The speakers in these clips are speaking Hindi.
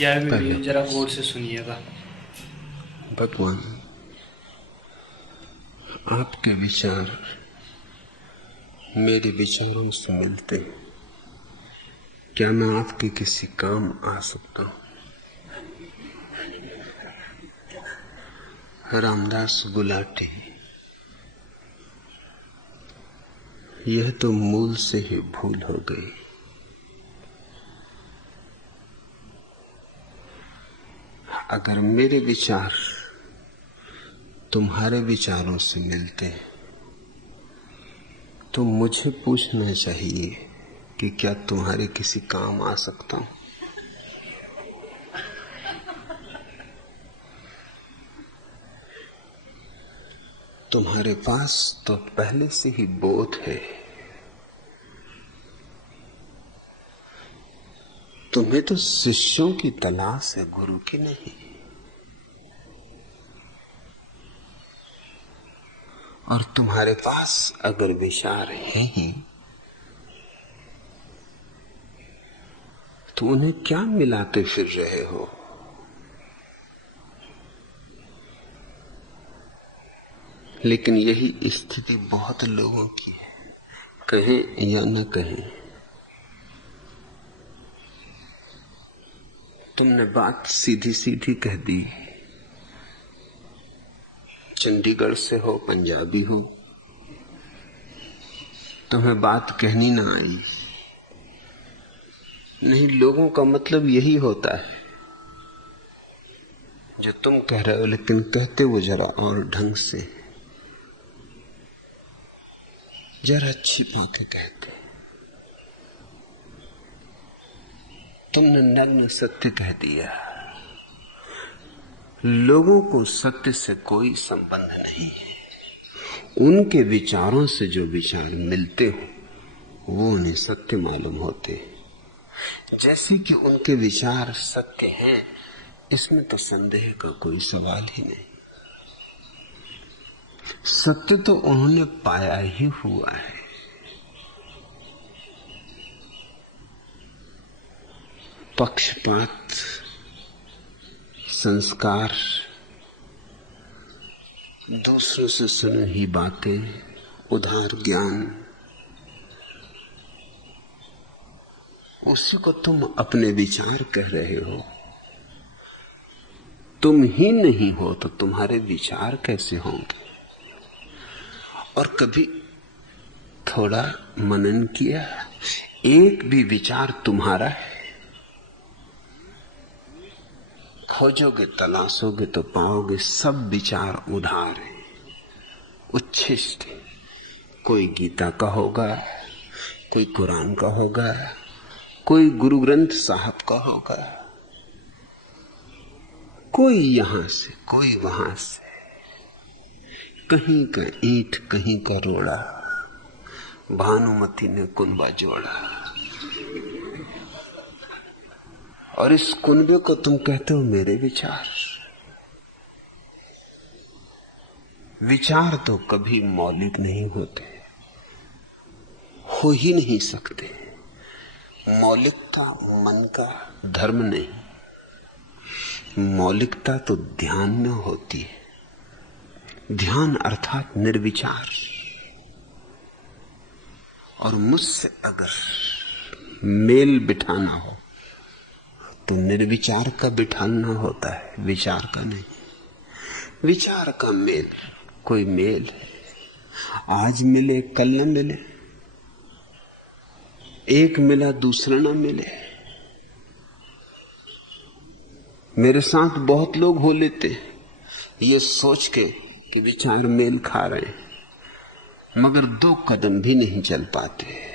यह पहले वीडियो जरा गौर से सुनिएगा। भगवान, आपके विचार मेरे विचारों से मिलते हैं। क्या मैं आपके किसी काम आ सकता हूँ? रामदास गुलाटी। यह तो मूल से ही भूल हो गई। अगर मेरे विचार तुम्हारे विचारों से मिलते हैं तो मुझे पूछना चाहिए कि क्या तुम्हारे किसी काम आ सकता हूं? तुम्हारे पास तो पहले से ही बोध है। तुम्हें तो शिष्यों की तलाश है, गुरु की नहीं। और तुम्हारे पास अगर विचार है ही तो उन्हें क्या मिलाते फिर रहे हो? लेकिन यही स्थिति बहुत लोगों की है, कहें या न कहें। तुमने बात सीधी सीधी कह दी। चंडीगढ़ से हो, पंजाबी हो, तुम्हें बात कहनी ना आई। नहीं, लोगों का मतलब यही होता है जो तुम कह रहे हो, लेकिन कहते वो जरा और ढंग से, जरा छिपा के कहते। तुमने नग्न सत्य कह दिया। लोगों को सत्य से कोई संबंध नहीं है। उनके विचारों से जो विचार मिलते हो वो उन्हें सत्य मालूम होते हैं। जैसे कि उनके विचार सत्य हैं, इसमें तो संदेह का कोई सवाल ही नहीं। सत्य तो उन्होंने पाया ही हुआ है। पक्षपात, संस्कार, दूसरों से सुनी ही बातें, उधार ज्ञान, उसी को तुम अपने विचार कह रहे हो। तुम ही नहीं हो तो तुम्हारे विचार कैसे होंगे? और कभी थोड़ा मनन किया, एक भी विचार तुम्हारा है? खोजोगे, तलाशोगे तो पाओगे सब विचार उधार है, उच्छिष्ट है। कोई गीता का होगा, कोई कुरान का होगा, कोई गुरु ग्रंथ साहब का होगा, कोई यहां से कोई वहां से, कहीं का ईंट कहीं का रोड़ा, भानुमति ने कुनबा जोड़ा। और इस कुनबे को तुम कहते हो मेरे विचार। विचार तो कभी मौलिक नहीं होते, हो ही नहीं सकते। मौलिकता मन का धर्म नहीं, मौलिकता तो ध्यान में होती है। ध्यान अर्थात निर्विचार। और मुझसे अगर मेल बिठाना हो तो निर्विचार का बिठाना होता है, विचार का नहीं। विचार का मेल कोई मेल है, आज मिले कल न मिले, एक मिला दूसरा न मिले। मेरे साथ बहुत लोग हो लेते ये सोच के कि विचार मेल खा रहे हैं, मगर 2 कदम भी नहीं चल पाते।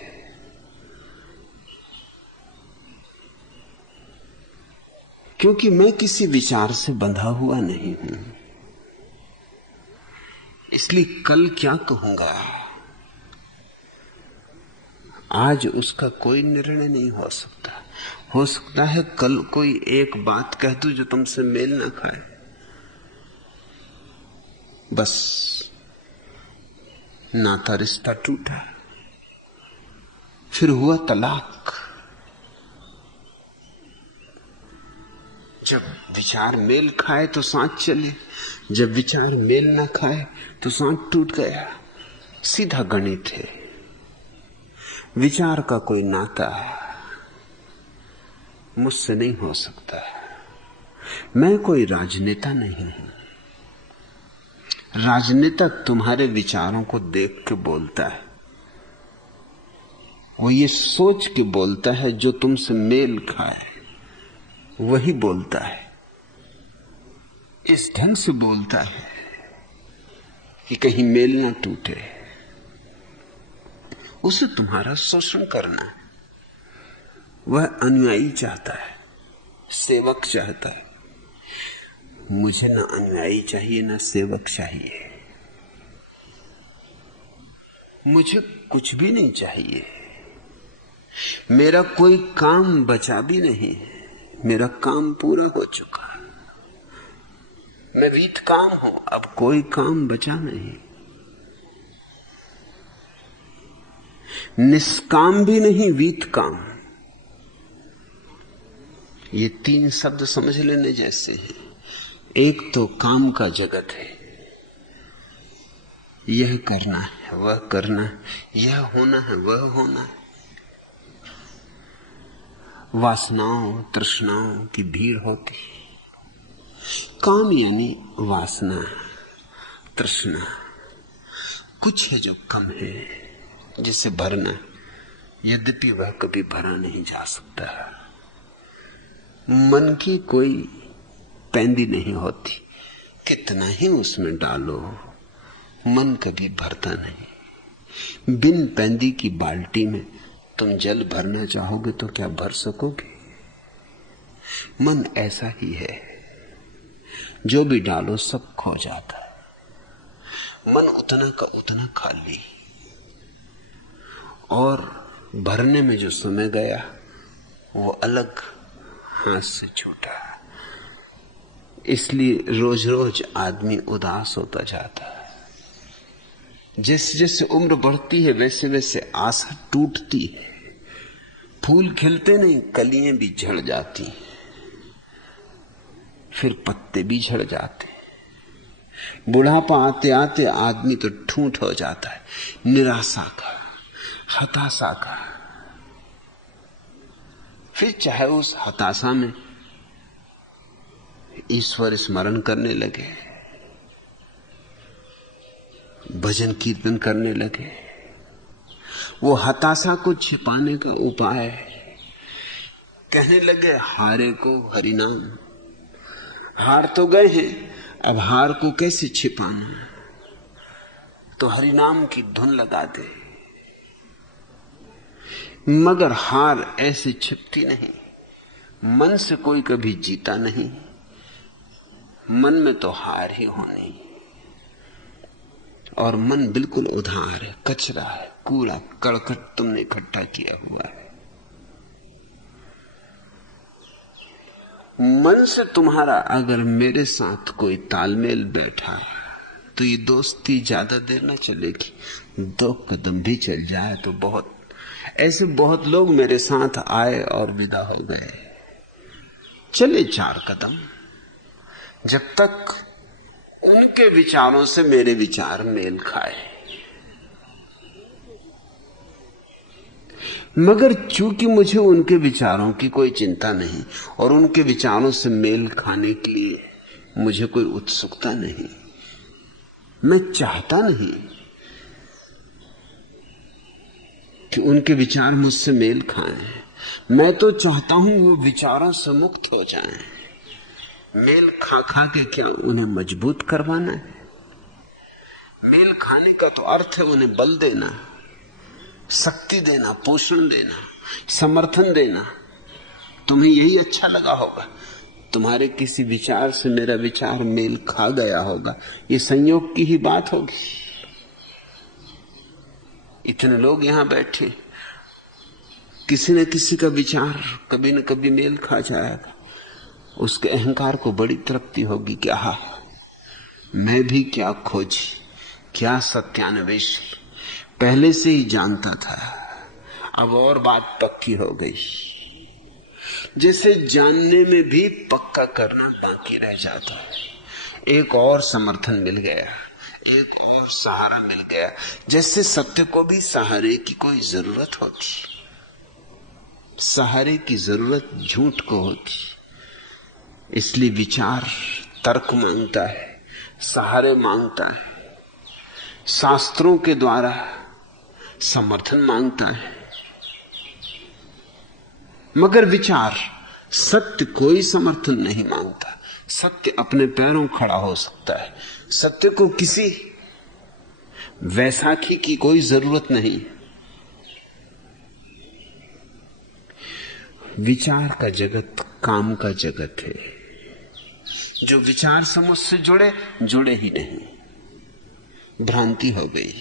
क्योंकि मैं किसी विचार से बंधा हुआ नहीं हूं। इसलिए कल क्या कहूंगा आज उसका कोई निर्णय नहीं हो सकता। हो सकता है कल कोई एक बात कह दूं जो तुमसे मेल ना खाए, बस नाता रिश्ता टूटा, फिर हुआ तलाक। जब विचार मेल खाए तो सांस चले, जब विचार मेल ना खाए तो सांस टूट गया। सीधा गणित है। विचार का कोई नाता मुझसे नहीं हो सकता। मैं कोई राजनेता नहीं हूं। राजनेता तुम्हारे विचारों को देख के बोलता है। वो ये सोच के बोलता है जो तुमसे मेल खाए वही बोलता है। इस ढंग से बोलता है कि कहीं मेल ना टूटे। उसे तुम्हारा शोषण करना है। वह अनुयायी चाहता है, सेवक चाहता है। मुझे ना अनुयायी चाहिए ना सेवक चाहिए। मुझे कुछ भी नहीं चाहिए। मेरा कोई काम बचा भी नहीं। मेरा काम पूरा हो चुका। मैं वीत काम हूं, अब कोई काम बचा नहीं। निष्काम भी नहीं, वीत काम। ये तीन शब्द समझ लेने जैसे हैं। एक तो काम का जगत है, यह करना है वह करना है, यह होना है वह होना है। वासनाओं तृष्णाओं की भीड़ होती। काम यानी वासना तृष्णा, कुछ है जो कम है जिसे भरना, यद्यपि वह कभी भरा नहीं जा सकता। मन की कोई पैंदी नहीं होती, कितना ही उसमें डालो मन कभी भरता नहीं। बिन पैंदी की बाल्टी में तुम जल भरना चाहोगे तो क्या भर सकोगे? मन ऐसा ही है, जो भी डालो सब खो जाता है। मन उतना का उतना खाली, और भरने में जो समय गया वो अलग हाथ से छूटा। इसलिए रोज रोज आदमी उदास होता जाता है। जैसे जैसे उम्र बढ़ती है वैसे वैसे आशा टूटती है। फूल खिलते नहीं, कलियां भी झड़ जाती, फिर पत्ते भी झड़ जाते। बुढ़ापा आते आते आदमी तो ठूंठ हो जाता है, निराशा का, हताशा का। फिर चाहे उस हताशा में ईश्वर स्मरण करने लगे, भजन कीर्तन करने लगे, वो हताशा को छिपाने का उपाय कहने लगे हारे को हरिनाम। हार तो गए हैं, अब हार को कैसे छिपाना, तो हरिनाम की धुन लगा दे। मगर हार ऐसे छिपती नहीं। मन से कोई कभी जीता नहीं, मन में तो हार ही होनी। और मन बिल्कुल उधार है, कचरा है, कूड़ा कड़कट तुमने इकट्ठा किया हुआ है। मन से तुम्हारा अगर मेरे साथ कोई तालमेल बैठा तो ये दोस्ती ज्यादा देर न चलेगी, 2 कदम भी चल जाए तो बहुत। ऐसे बहुत लोग मेरे साथ आए और विदा हो गए। चले 4 कदम, जब तक उनके विचारों से मेरे विचार मेल खाए। मगर चूंकि मुझे उनके विचारों की कोई चिंता नहीं और उनके विचारों से मेल खाने के लिए मुझे कोई उत्सुकता नहीं, मैं चाहता नहीं कि उनके विचार मुझसे मेल खाएं। मैं तो चाहता हूं वो विचारों से मुक्त हो जाएं। मेल खा खा के क्या उन्हें मजबूत करवाना है? मेल खाने का तो अर्थ है उन्हें बल देना, शक्ति देना, पोषण देना, समर्थन देना। तुम्हें यही अच्छा लगा होगा, तुम्हारे किसी विचार से मेरा विचार मेल खा गया होगा, ये संयोग की ही बात होगी। इतने लोग यहां बैठे, किसी न किसी का विचार कभी न कभी मेल खा जाएगा। उसके अहंकार को बड़ी तृप्ति होगी कि आहा, मैं भी क्या खोजी, क्या सत्यान्वेषी, पहले से ही जानता था, अब और बात पक्की हो गई। जैसे जानने में भी पक्का करना बाकी रह जाता है। एक और समर्थन मिल गया, एक और सहारा मिल गया, जैसे सत्य को भी सहारे की कोई जरूरत होती। सहारे की जरूरत झूठ को होती, इसलिए विचार तर्क मांगता है, सहारे मांगता है, शास्त्रों के द्वारा समर्थन मांगता है। मगर विचार सत्य कोई समर्थन नहीं मांगता। सत्य अपने पैरों खड़ा हो सकता है। सत्य को किसी वैसाखी की कोई जरूरत नहीं। विचार का जगत काम का जगत है। जो विचार से मुझसे जुड़े ही नहीं। भ्रांति हो गई,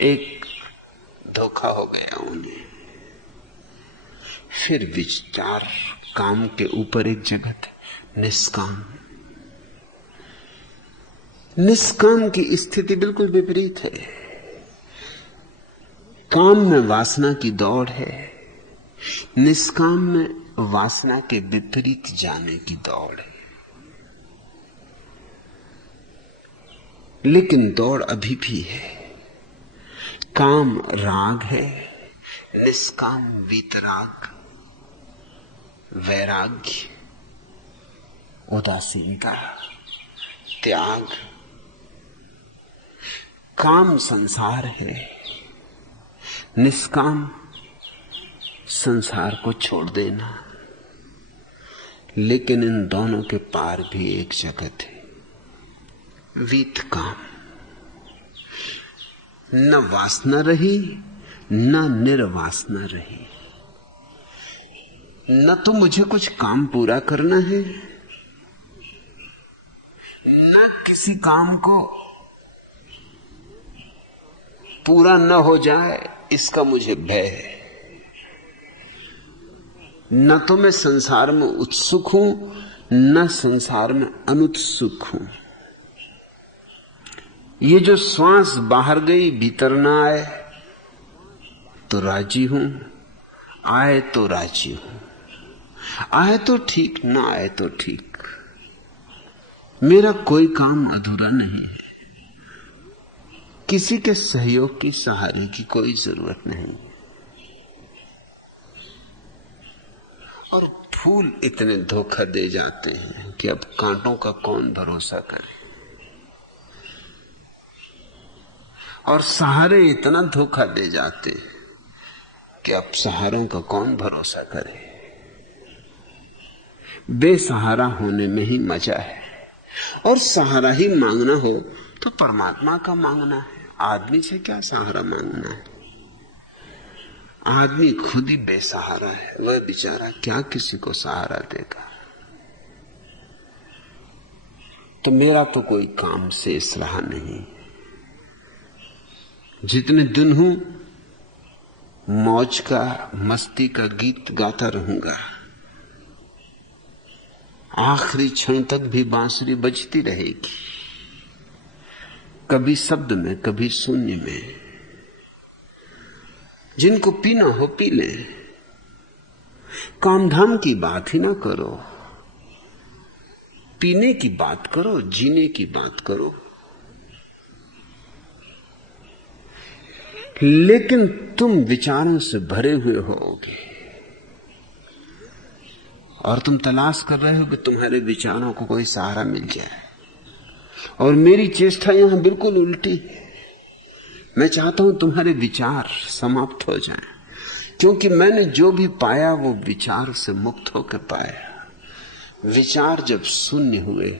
एक धोखा हो गया उन्हें। फिर विचार काम के ऊपर एक जगत है, निष्काम। निष्काम की स्थिति बिल्कुल विपरीत है। काम में वासना की दौड़ है, निष्काम में वासना के विपरीत जाने की दौड़ है। लेकिन दौड़ अभी भी है। काम राग है, निष्काम वीतराग, वैराग्य, उदासीनता, त्याग। काम संसार है, निष्काम संसार को छोड़ देना। लेकिन इन दोनों के पार भी एक जगत है, वीत काम। न वासना रही, न निर्वासना रही। न तो मुझे कुछ काम पूरा करना है, न किसी काम को पूरा न हो जाए इसका मुझे भय है। न तो मैं संसार में उत्सुक हूं, न संसार में अनुत्सुक हूं। ये जो श्वास बाहर गई भीतर ना आए तो राजी हूं, आए तो राजी हूं। आए तो ठीक, ना आए तो ठीक। मेरा कोई काम अधूरा नहीं है। किसी के सहयोग की, सहारे की कोई जरूरत नहीं। और फूल इतने धोखा दे जाते हैं कि अब कांटों का कौन भरोसा करे। और सहारे इतना धोखा दे जाते हैं कि अब सहारों का कौन भरोसा करे। बेसहारा होने में ही मजा है। और सहारा ही मांगना हो तो परमात्मा का मांगना है। आदमी से क्या सहारा मांगना है। आदमी खुद ही बेसहारा है। वह बेचारा क्या किसी को सहारा देगा। तो मेरा तो कोई काम शेष रहा नहीं। जितने दिन हूं मौज का, मस्ती का गीत गाता रहूंगा। आखिरी क्षण तक भी बांसुरी बजती रहेगी, कभी शब्द में, कभी शून्य में। जिनको पीना हो पी ले, कामधाम की बात ही ना करो, पीने की बात करो, जीने की बात करो। लेकिन तुम विचारों से भरे हुए होगे और तुम तलाश कर रहे हो कि तुम्हारे विचारों को कोई सहारा मिल जाए। और मेरी चेष्टा यहां बिल्कुल उल्टी है। मैं चाहता हूं तुम्हारे विचार समाप्त हो जाएं, क्योंकि मैंने जो भी पाया वो विचार से मुक्त होकर पाया। विचार जब शून्य हुए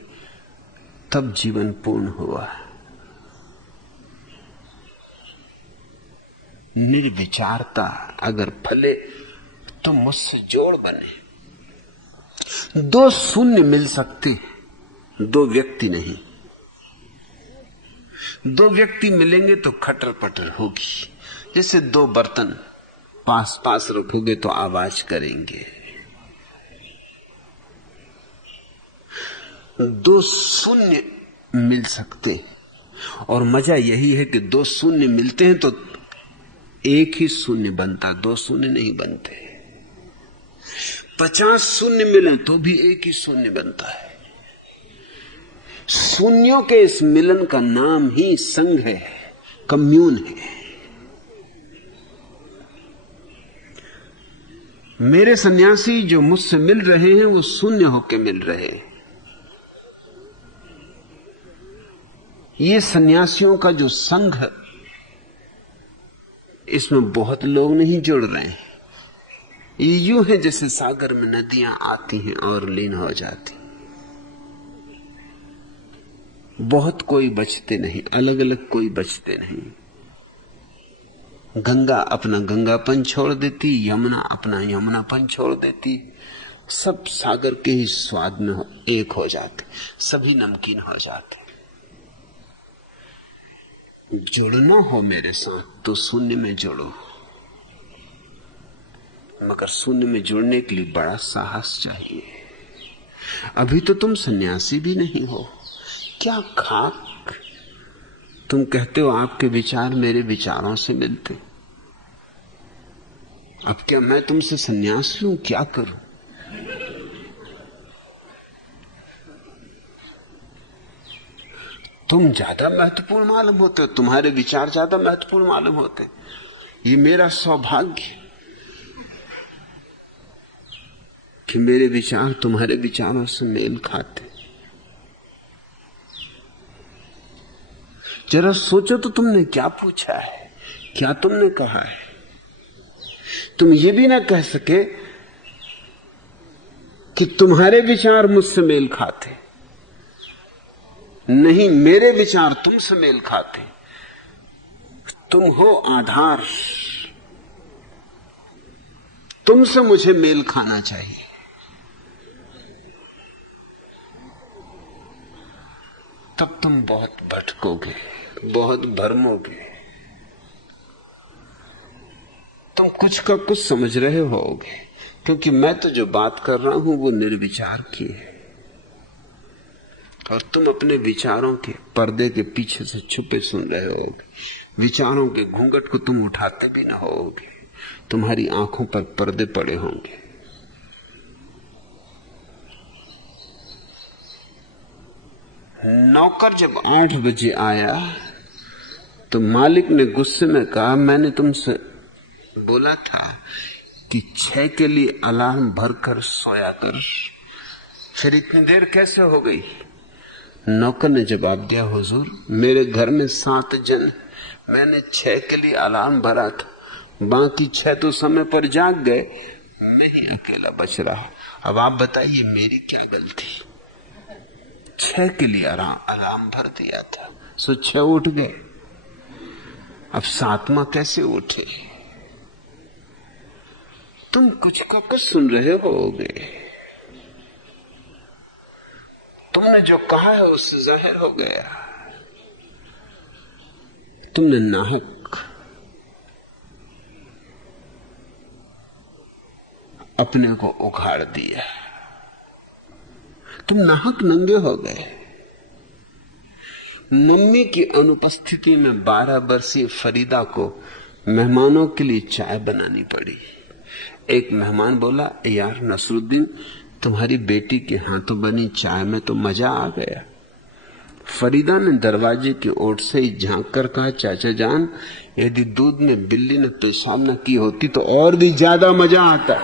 तब जीवन पूर्ण हुआ। निर्विचारता अगर फले तो मुझसे जोड़ बने। दो शून्य मिल सकते, दो व्यक्ति नहीं। दो व्यक्ति मिलेंगे तो खटर पटर होगी। जैसे दो बर्तन पास पास रखोगे तो आवाज करेंगे। दो शून्य मिल सकते, और मजा यही है कि दो शून्य मिलते हैं तो एक ही शून्य बनता, दो शून्य नहीं बनते। 50 शून्य मिले तो भी एक ही शून्य बनता है। शून्यों के इस मिलन का नाम ही संघ है, कम्यून है। मेरे सन्यासी जो मुझसे मिल रहे हैं वो शून्य होके मिल रहे हैं। ये सन्यासियों का जो संघ, इसमें बहुत लोग नहीं जुड़ रहे हैं। ये यूं है जैसे सागर में नदियां आती हैं और लीन हो जाती। बहुत कोई बचते नहीं, अलग अलग कोई बचते नहीं। गंगा अपना गंगापन छोड़ देती, यमुना अपना यमुनापन छोड़ देती, सब सागर के ही स्वाद में एक हो जाते, सभी नमकीन हो जाते। जुड़ना हो मेरे साथ तो शून्य में जुड़ो, मगर शून्य में जुड़ने के लिए बड़ा साहस चाहिए। अभी तो तुम सन्यासी भी नहीं हो, क्या खाक। तुम कहते हो आपके विचार मेरे विचारों से मिलते। अब क्या मैं तुमसे सन्यास लूं, क्या करूं? तुम ज्यादा महत्वपूर्ण मालूम होते हो, तुम्हारे विचार ज्यादा महत्वपूर्ण मालूम होते। ये मेरा सौभाग्य कि मेरे विचार तुम्हारे विचारों से मेल खाते। जरा सोचो तो तुमने क्या पूछा है, क्या तुमने कहा है। तुम ये भी ना कह सके कि तुम्हारे विचार मुझसे मेल खाते, नहीं मेरे विचार तुमसे मेल खाते। तुम हो आधार, तुमसे मुझे मेल खाना चाहिए। तब तुम बहुत भटकोगे, बहुत भरमोगे। तुम कुछ का कुछ समझ रहे होगे, क्योंकि मैं तो जो बात कर रहा हूं वो निर्विचार की है, और तुम अपने विचारों के पर्दे के पीछे से छुपे सुन रहे होगे। विचारों के घूंघट को तुम उठाते भी ना होगे, तुम्हारी आंखों पर पर्दे पड़े होंगे। नौकर जब 8 बजे आया तो मालिक ने गुस्से में कहा, मैंने तुमसे बोला था कि 6 के लिए अलार्म भरकर सोया कर, फिर इतनी देर कैसे हो गई? नौकर ने जवाब दिया, हुजूर मेरे घर में 7 जन, मैंने 6 के लिए अलार्म भरा था, बाकी 6 तो समय पर जाग गए, मैं ही अकेला बच रहा। अब आप बताइए मेरी क्या गलती? 6 के लिए अलार्म भर दिया था, सो 6 उठ गए, अब 7वां कैसे उठे? तुम कुछ का कुछ सुन रहे होगे। तुमने जो कहा है उससे जाहिर हो गया, तुमने नाहक अपने को उखाड़ दिया, तुम नाहक नंगे हो गए। मम्मी की अनुपस्थिति में 12 वर्षीय फरीदा को मेहमानों के लिए चाय बनानी पड़ी। एक मेहमान बोला, यार नसरुद्दीन, तुम्हारी बेटी के हाथों बनी चाय में तो मजा आ गया। फरीदा ने दरवाजे की ओर से ही झांक कर कहा, चाचा जान, यदि दूध में बिल्ली ने पेशाब न की होती तो और भी ज्यादा मजा आता।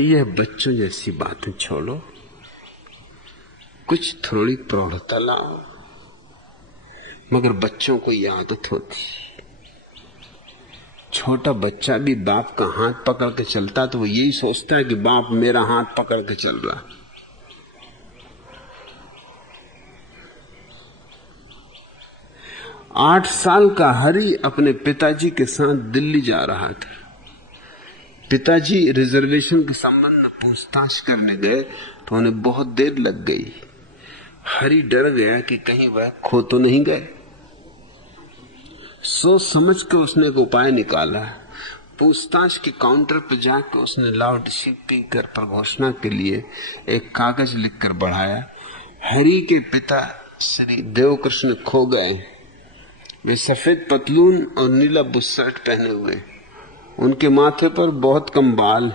यह बच्चों जैसी बातें छोड़ो, कुछ थोड़ी प्रौढ़ता लाओ। मगर बच्चों को ये आदत होती, छोटा बच्चा भी बाप का हाथ पकड़ के चलता तो वो यही सोचता है कि बाप मेरा हाथ पकड़ के चल रहा। 8 साल का हरी अपने पिताजी के साथ दिल्ली जा रहा था। पिताजी रिजर्वेशन के संबंध में पूछताछ करने गए तो उन्हें बहुत देर लग गई। हरी डर गया कि कहीं वह खो तो नहीं गए। सोच समझ के उसने एक उपाय निकाला। पूछताछ के काउंटर पर जाकर उसने लाउड स्पीकर पर घोषणा के लिए एक कागज लिखकर बढ़ाया, हरी के पिता श्री देवकृष्ण खो गए, वे सफेद पतलून और नीला बुशर्ट पहने हुए, उनके माथे पर बहुत कम बाल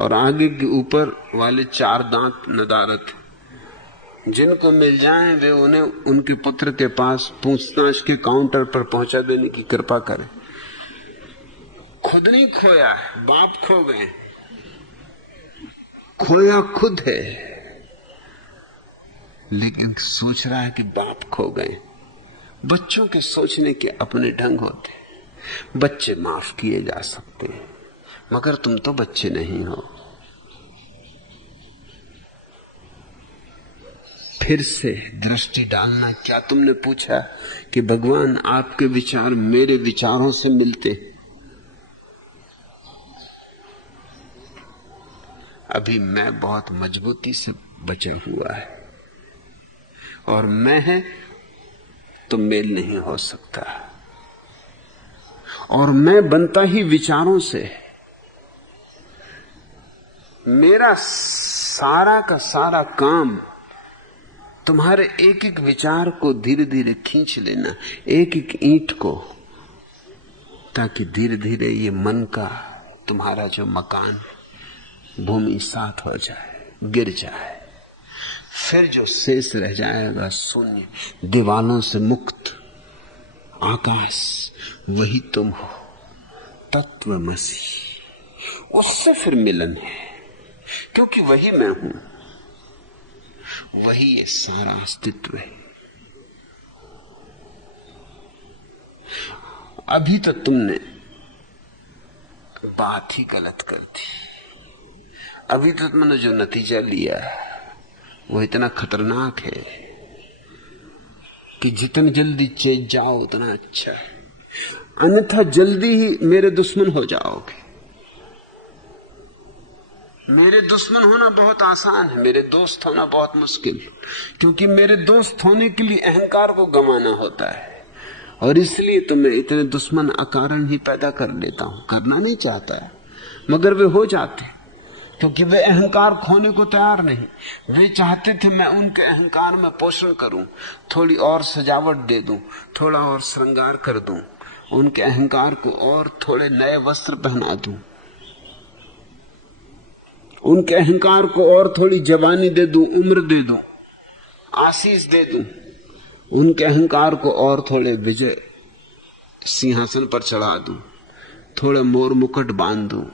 और आगे के ऊपर वाले 4 दांत नदारत। जिनको मिल जाएं वे उन्हें उनके पुत्र के पास पूछताछ के काउंटर पर पहुंचा देने की कृपा करें। खुद नहीं खोया, बाप खो गए। खोया खुद है, लेकिन सोच रहा है कि बाप खो गए। बच्चों के सोचने के अपने ढंग होते, बच्चे माफ किए जा सकते हैं, मगर तुम तो बच्चे नहीं हो। फिर से दृष्टि डालना। क्या तुमने पूछा कि भगवान आपके विचार मेरे विचारों से मिलते? अभी मैं बहुत मजबूती से बचा हुआ है, और मैं है तो मेल नहीं हो सकता, और मैं बनता ही विचारों से। मेरा सारा का सारा काम तुम्हारे एक एक विचार को धीरे धीरे खींच लेना, एक एक ईंट को, ताकि धीरे धीरे ये मन का तुम्हारा जो मकान भूमि साथ हो जाए, गिर जाए। फिर जो शेष रह जाएगा शून्य, दीवालों से मुक्त आकाश, वही तुम हो, तत्वमसि। उससे फिर मिलन है, क्योंकि वही मैं हूं, वही ये सारा अस्तित्व है। अभी तो तुमने बात ही गलत कर दी। अभी तो तुमने जो नतीजा लिया वो इतना खतरनाक है कि जितनी जल्दी चेत जाओ उतना अच्छा है, अन्यथा जल्दी ही मेरे दुश्मन हो जाओगे। मेरे दुश्मन होना बहुत आसान है, मेरे दोस्त होना बहुत मुश्किल, क्योंकि मेरे दोस्त होने के लिए अहंकार को गंवाना होता है, और इसलिए तो मैं इतने दुश्मन अकारण ही पैदा कर लेता हूं। करना नहीं चाहता है, मगर वे हो जाते, क्योंकि वे अहंकार खोने को तैयार नहीं। वे चाहते थे मैं उनके अहंकार में पोषण करूं, थोड़ी और सजावट दे दूं, थोड़ा और श्रृंगार कर दूं, उनके अहंकार को और थोड़े नए वस्त्र पहना दूं, उनके अहंकार को और थोड़ी जवानी दे दूं, उम्र दे दूं, आशीष दे दूं, उनके अहंकार को और थोड़े विजय सिंहासन पर चढ़ा दूं, थोड़े मोर मुकुट बांध दूं,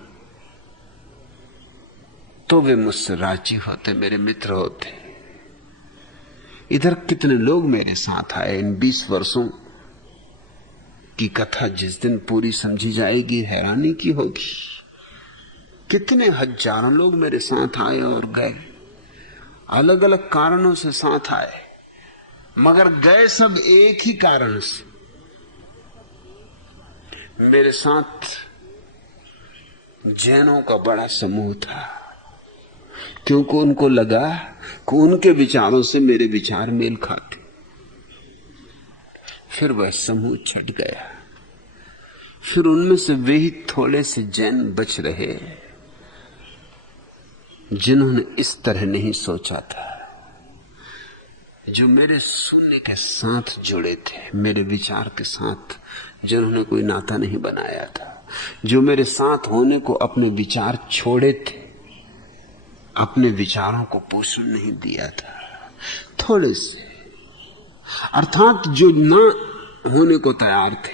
तो वे मुझसे राजी होते, मेरे मित्र होते। इधर कितने लोग मेरे साथ आए इन 20 वर्षों की कथा जिस दिन पूरी समझी जाएगी हैरानी की होगी। कितने हजारों लोग मेरे साथ आए और गए, अलग अलग कारणों से साथ आए, मगर गए सब एक ही कारण से। मेरे साथ जैनों का बड़ा समूह था, क्योंकि उनको लगा कि उनके विचारों से मेरे विचार मेल खाते। फिर वह समूह छट गया, फिर उनमें से वे ही थोड़े से जैन बच रहे जिन्होंने इस तरह नहीं सोचा था, जो मेरे शून्य के साथ जुड़े थे, मेरे विचार के साथ जिन्होंने कोई नाता नहीं बनाया था, जो मेरे साथ होने को अपने विचार छोड़े थे, अपने विचारों को पोषण नहीं दिया था। थोड़े से, अर्थात जो न होने को तैयार थे,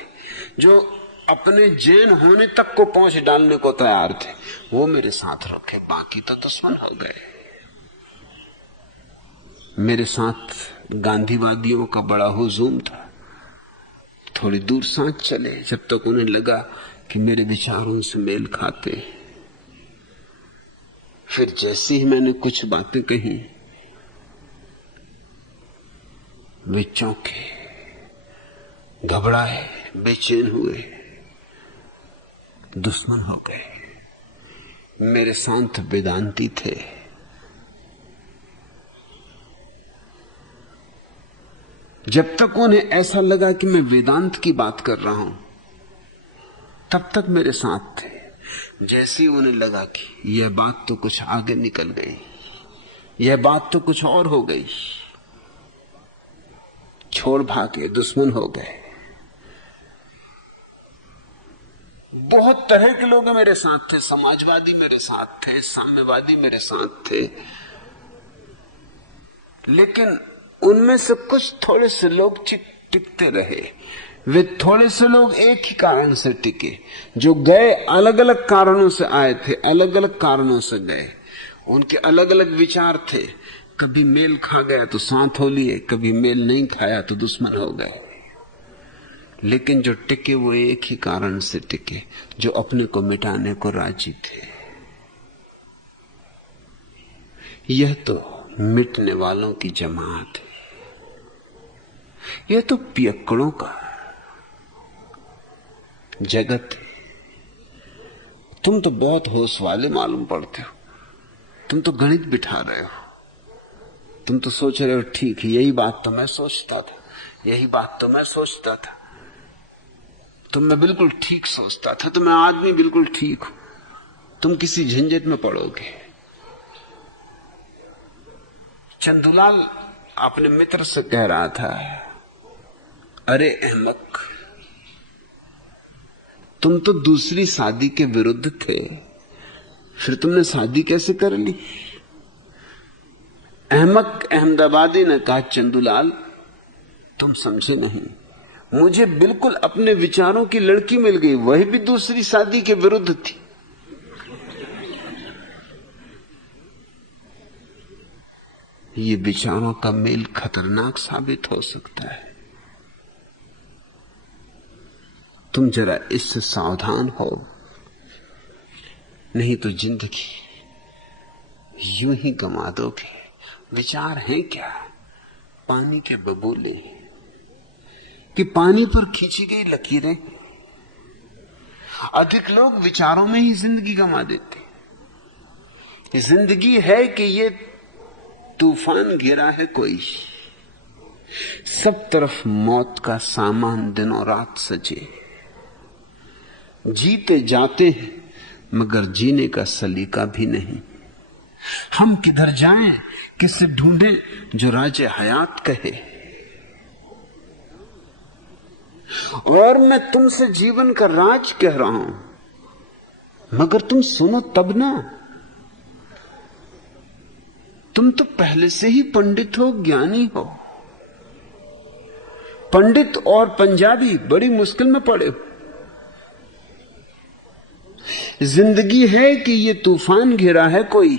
जो अपने जैन होने तक को पहुंच डालने को तैयार थे, वो मेरे साथ रखे, बाकी तो दुश्मन हो गए। मेरे साथ गांधीवादियों का बड़ा हुजूम था, थोड़ी दूर साथ चले, जब तक उन्हें लगा कि मेरे विचारों से मेल खाते। फिर जैसे ही मैंने कुछ बातें कही, वे चौंके, घबराए, बेचैन हुए, दुश्मन हो गए। मेरे साथ वेदांती थे, जब तक उन्हें ऐसा लगा कि मैं वेदांत की बात कर रहा हूं, तब तक मेरे साथ थे। जैसे ही उन्हें लगा कि यह बात तो कुछ आगे निकल गई, यह बात तो कुछ और हो गई, छोड़ भागे, दुश्मन हो गए। बहुत तरह के लोग मेरे साथ थे, समाजवादी मेरे साथ थे, साम्यवादी मेरे साथ थे, लेकिन उनमें से कुछ थोड़े से लोग टिकते रहे। वे थोड़े से लोग एक ही कारण से टिके, जो गए अलग अलग कारणों से आए थे, अलग अलग कारणों से गए, उनके अलग अलग विचार थे। कभी मेल खा गया तो साथ हो लिए, कभी मेल नहीं खाया तो दुश्मन हो गए, लेकिन जो टिके वो एक ही कारण से टिके, जो अपने को मिटाने को राजी थे। यह तो मिटने वालों की जमात है, यह तो पियक्कड़ों का जगत है। तुम तो बहुत होश वाले मालूम पड़ते हो, तुम तो गणित बिठा रहे हो, तुम तो सोच रहे हो ठीक है, यही बात तो मैं सोचता था, यही बात तो मैं सोचता था, तो मैं बिल्कुल ठीक सोचता था, तो मैं आदमी बिल्कुल ठीक हूं। तुम किसी झंझट में पड़ोगे। चंदूलाल अपने मित्र से कह रहा था, अरे अहमक, तुम तो दूसरी शादी के विरुद्ध थे, फिर तुमने शादी कैसे कर ली? अहमक अहमदाबादी ने कहा, चंदूलाल तुम समझे नहीं, मुझे बिल्कुल अपने विचारों की लड़की मिल गई, वही भी दूसरी शादी के विरुद्ध थी। ये विचारों का मेल खतरनाक साबित हो सकता है। तुम जरा इससे सावधान हो, नहीं तो जिंदगी यूं ही गंवा दोगे। विचार है क्या? पानी के बबूले कि पानी पर खींची गई लकीरें। अधिक लोग विचारों में ही जिंदगी गंवा देते। जिंदगी है कि ये तूफान घिरा है कोई, सब तरफ मौत का सामान दिनों रात सजे, जीते जाते हैं मगर जीने का सलीका भी नहीं। हम किधर जाएं, किसे ढूंढें जो राजे हयात कहे। और मैं तुमसे जीवन का राज कह रहा हूं, मगर तुम सुनो तब ना। तुम तो पहले से ही पंडित हो, ज्ञानी हो। पंडित और पंजाबी बड़ी मुश्किल में पड़े हो। जिंदगी है कि ये तूफान घिरा है कोई,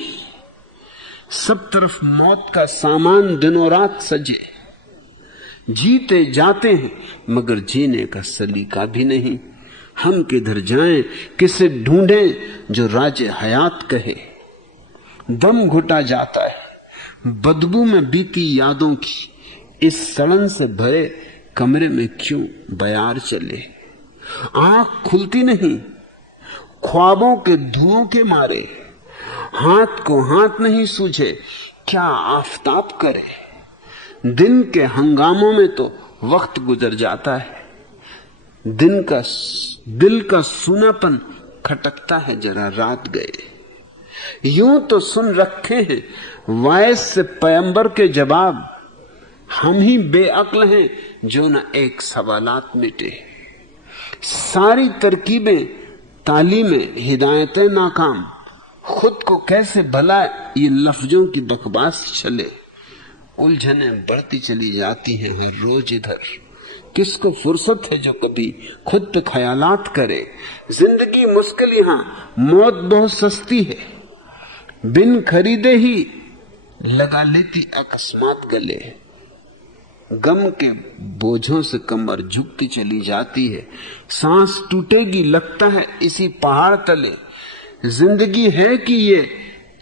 सब तरफ मौत का सामान दिनों रात सजे, जीते जाते हैं मगर जीने का सलीका भी नहीं। हम किधर जाएं, किसे ढूंढें जो राजे हयात कहे। दम घुटा जाता है बदबू में बीती यादों की, इस सड़न से भरे कमरे में क्यों बयार चले। आंख खुलती नहीं ख्वाबों के धुओं के मारे, हाथ को हाथ नहीं सूझे क्या आफताब करे। दिन के हंगामों में तो वक्त गुजर जाता है, दिल का सूनापन खटकता है जरा रात गए। यूं तो सुन रखे हैं वायस से पैगंबर के जवाब, हम ही बेअक्ल हैं जो न एक सवालात मिटे। सारी तरकीबें तालीमें हिदायतें नाकाम, खुद को कैसे भला ये लफ्जों की बकवास चले। उलझने बढ़ती चली जाती हैं हर रोज इधर, किसको फुर्सत है जो कभी खुद पे ख्यालात करे। जिंदगी मुश्किल यहां, मौत बहुत सस्ती है, बिन खरीदे ही लगा लेती अकस्मात गले। गम के बोझों से कमर झुकती चली जाती है, सांस टूटेगी लगता है इसी पहाड़ तले। जिंदगी है कि ये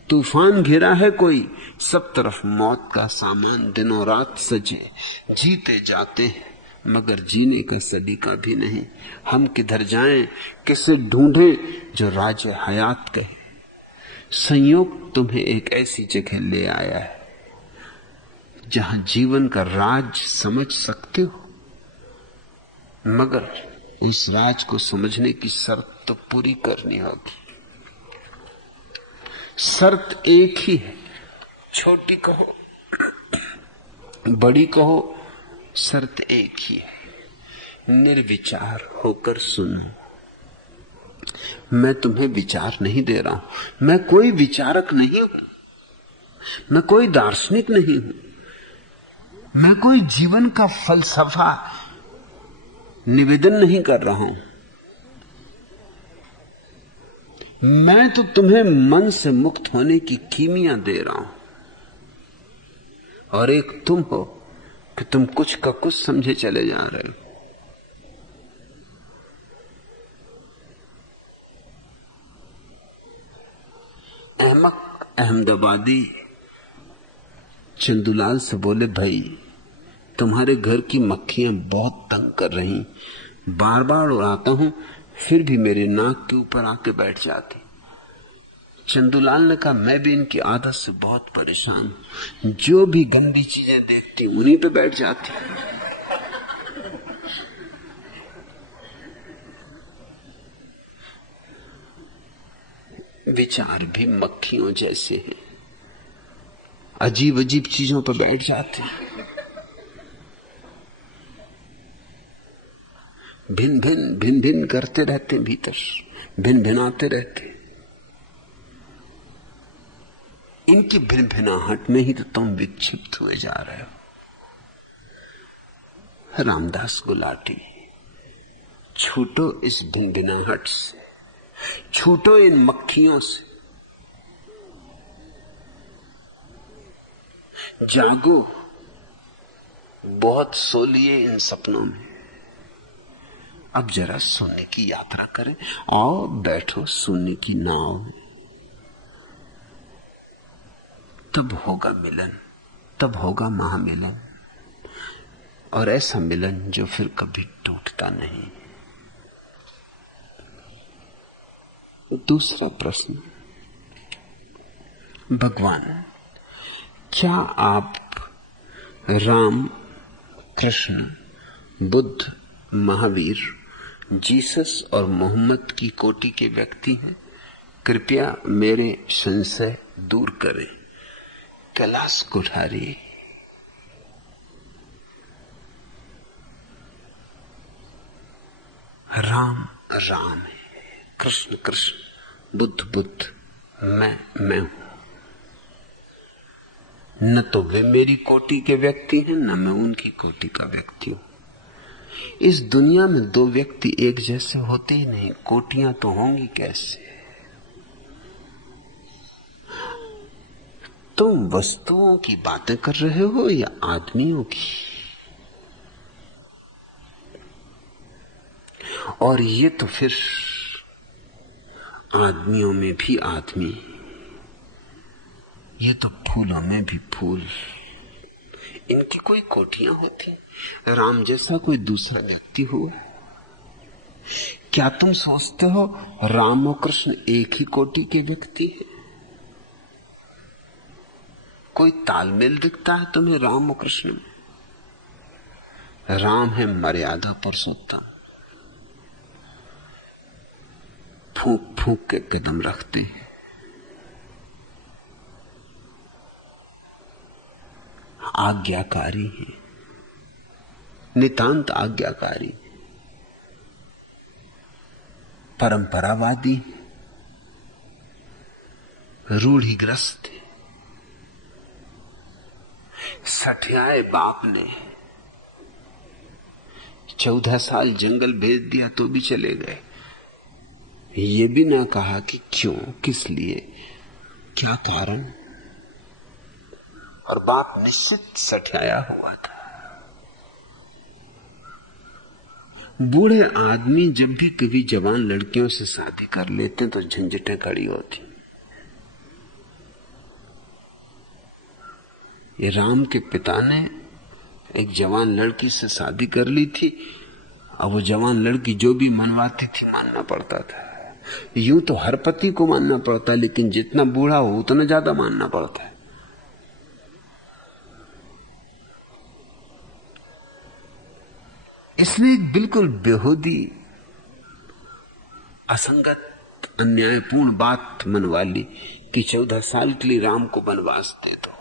तूफान घिरा है कोई, सब तरफ मौत का सामान दिनों रात सजे, जीते जाते हैं मगर जीने का सलीका भी नहीं। हम किधर जाएं, किसे ढूंढें जो राजे हयात कहे। संयोग तुम्हें एक ऐसी जगह ले आया है जहां जीवन का राज समझ सकते हो, मगर उस राज को समझने की शर्त तो पूरी करनी होगी। शर्त एक ही है, छोटी कहो बड़ी कहो, शर्त एक ही है, निर्विचार होकर सुनो। मैं तुम्हें विचार नहीं दे रहा हूं। मैं कोई विचारक नहीं हूं, मैं कोई दार्शनिक नहीं हूं, मैं कोई जीवन का फलसफा निवेदन नहीं कर रहा हूं। मैं तो तुम्हें मन से मुक्त होने की कीमिया दे रहा हूं, और एक तुम हो कि तुम कुछ का कुछ समझे चले जा रहे हो। अहमदाबादी चंदूलाल से बोले, भाई तुम्हारे घर की मक्खियां बहुत तंग कर रही, बार बार उड़ाता हूं फिर भी मेरे नाक के ऊपर आके बैठ जाती। चंदूलाल ने कहा, मैं भी इनकी आदत से बहुत परेशान हूं, जो भी गंदी चीजें देखती उन्हीं पे बैठ जाती। विचार भी मक्खियों जैसे हैं, अजीब अजीब चीजों पर बैठ जाते हैं, भिन भिन करते रहते हैं, भीतर भिन भिनाते रहते हैं। इनकी भिन भिनाहट में ही तो तुम विक्षिप्त हुए जा रहे हो। रामदास गुलाटी, छूटो इस भिन भिनाहट से, छूटो इन मक्खियों से, जागो, बहुत सो लिए इन सपनों में, अब जरा सोने की यात्रा करें। आओ बैठो सोने की नाव में, तब होगा मिलन, तब होगा महामिलन, और ऐसा मिलन जो फिर कभी टूटता नहीं। दूसरा प्रश्न, भगवान क्या आप राम, कृष्ण, बुद्ध, महावीर, जीसस और मोहम्मद की कोटि के व्यक्ति हैं? कृपया मेरे संशय दूर करें। कैलाश कोठारी, राम राम है, कृष्ण कृष्ण, बुद्ध बुद्ध, मैं हूं। न तो वे मेरी कोटि के व्यक्ति हैं, न मैं उनकी कोटि का व्यक्ति हूं। इस दुनिया में दो व्यक्ति एक जैसे होते ही नहीं, कोटियां तो होंगी कैसे। तुम वस्तुओं की बातें कर रहे हो या आदमियों की? और ये तो फिर आदमियों में भी आदमी, ये तो फूलों में भी फूल। इनकी कोई कोटियां होती? राम जैसा कोई दूसरा व्यक्ति हुआ? क्या तुम सोचते हो राम और कृष्ण एक ही कोटि के व्यक्ति हैं? कोई तालमेल दिखता है तुम्हें राम और कृष्ण में? राम है मर्यादा पुरुषोत्तम, फूंक फूंक के कदम रखते हैं, आज्ञाकारी है, नितांत आज्ञाकारी, परंपरावादी, रूढ़िग्रस्त है। सठियाए बाप ने 14 साल जंगल भेज दिया तो भी चले गए, ये भी ना कहा कि क्यों, किस लिए, क्या कारण। और बाप निश्चित सठियाया हुआ था। बूढ़े आदमी जब भी कभी जवान लड़कियों से शादी कर लेते तो झंझटें खड़ी होती। ये राम के पिता ने एक जवान लड़की से शादी कर ली थी, अब वो जवान लड़की जो भी मनवाती थी मानना पड़ता था। यूं तो हर पति को मानना पड़ता है, लेकिन जितना बूढ़ा हो उतना ज्यादा मानना पड़ता है। इसने एक बिल्कुल बेहूदी, असंगत, अन्यायपूर्ण बात मनवा ली कि 14 साल के लिए राम को वनवास दे दो।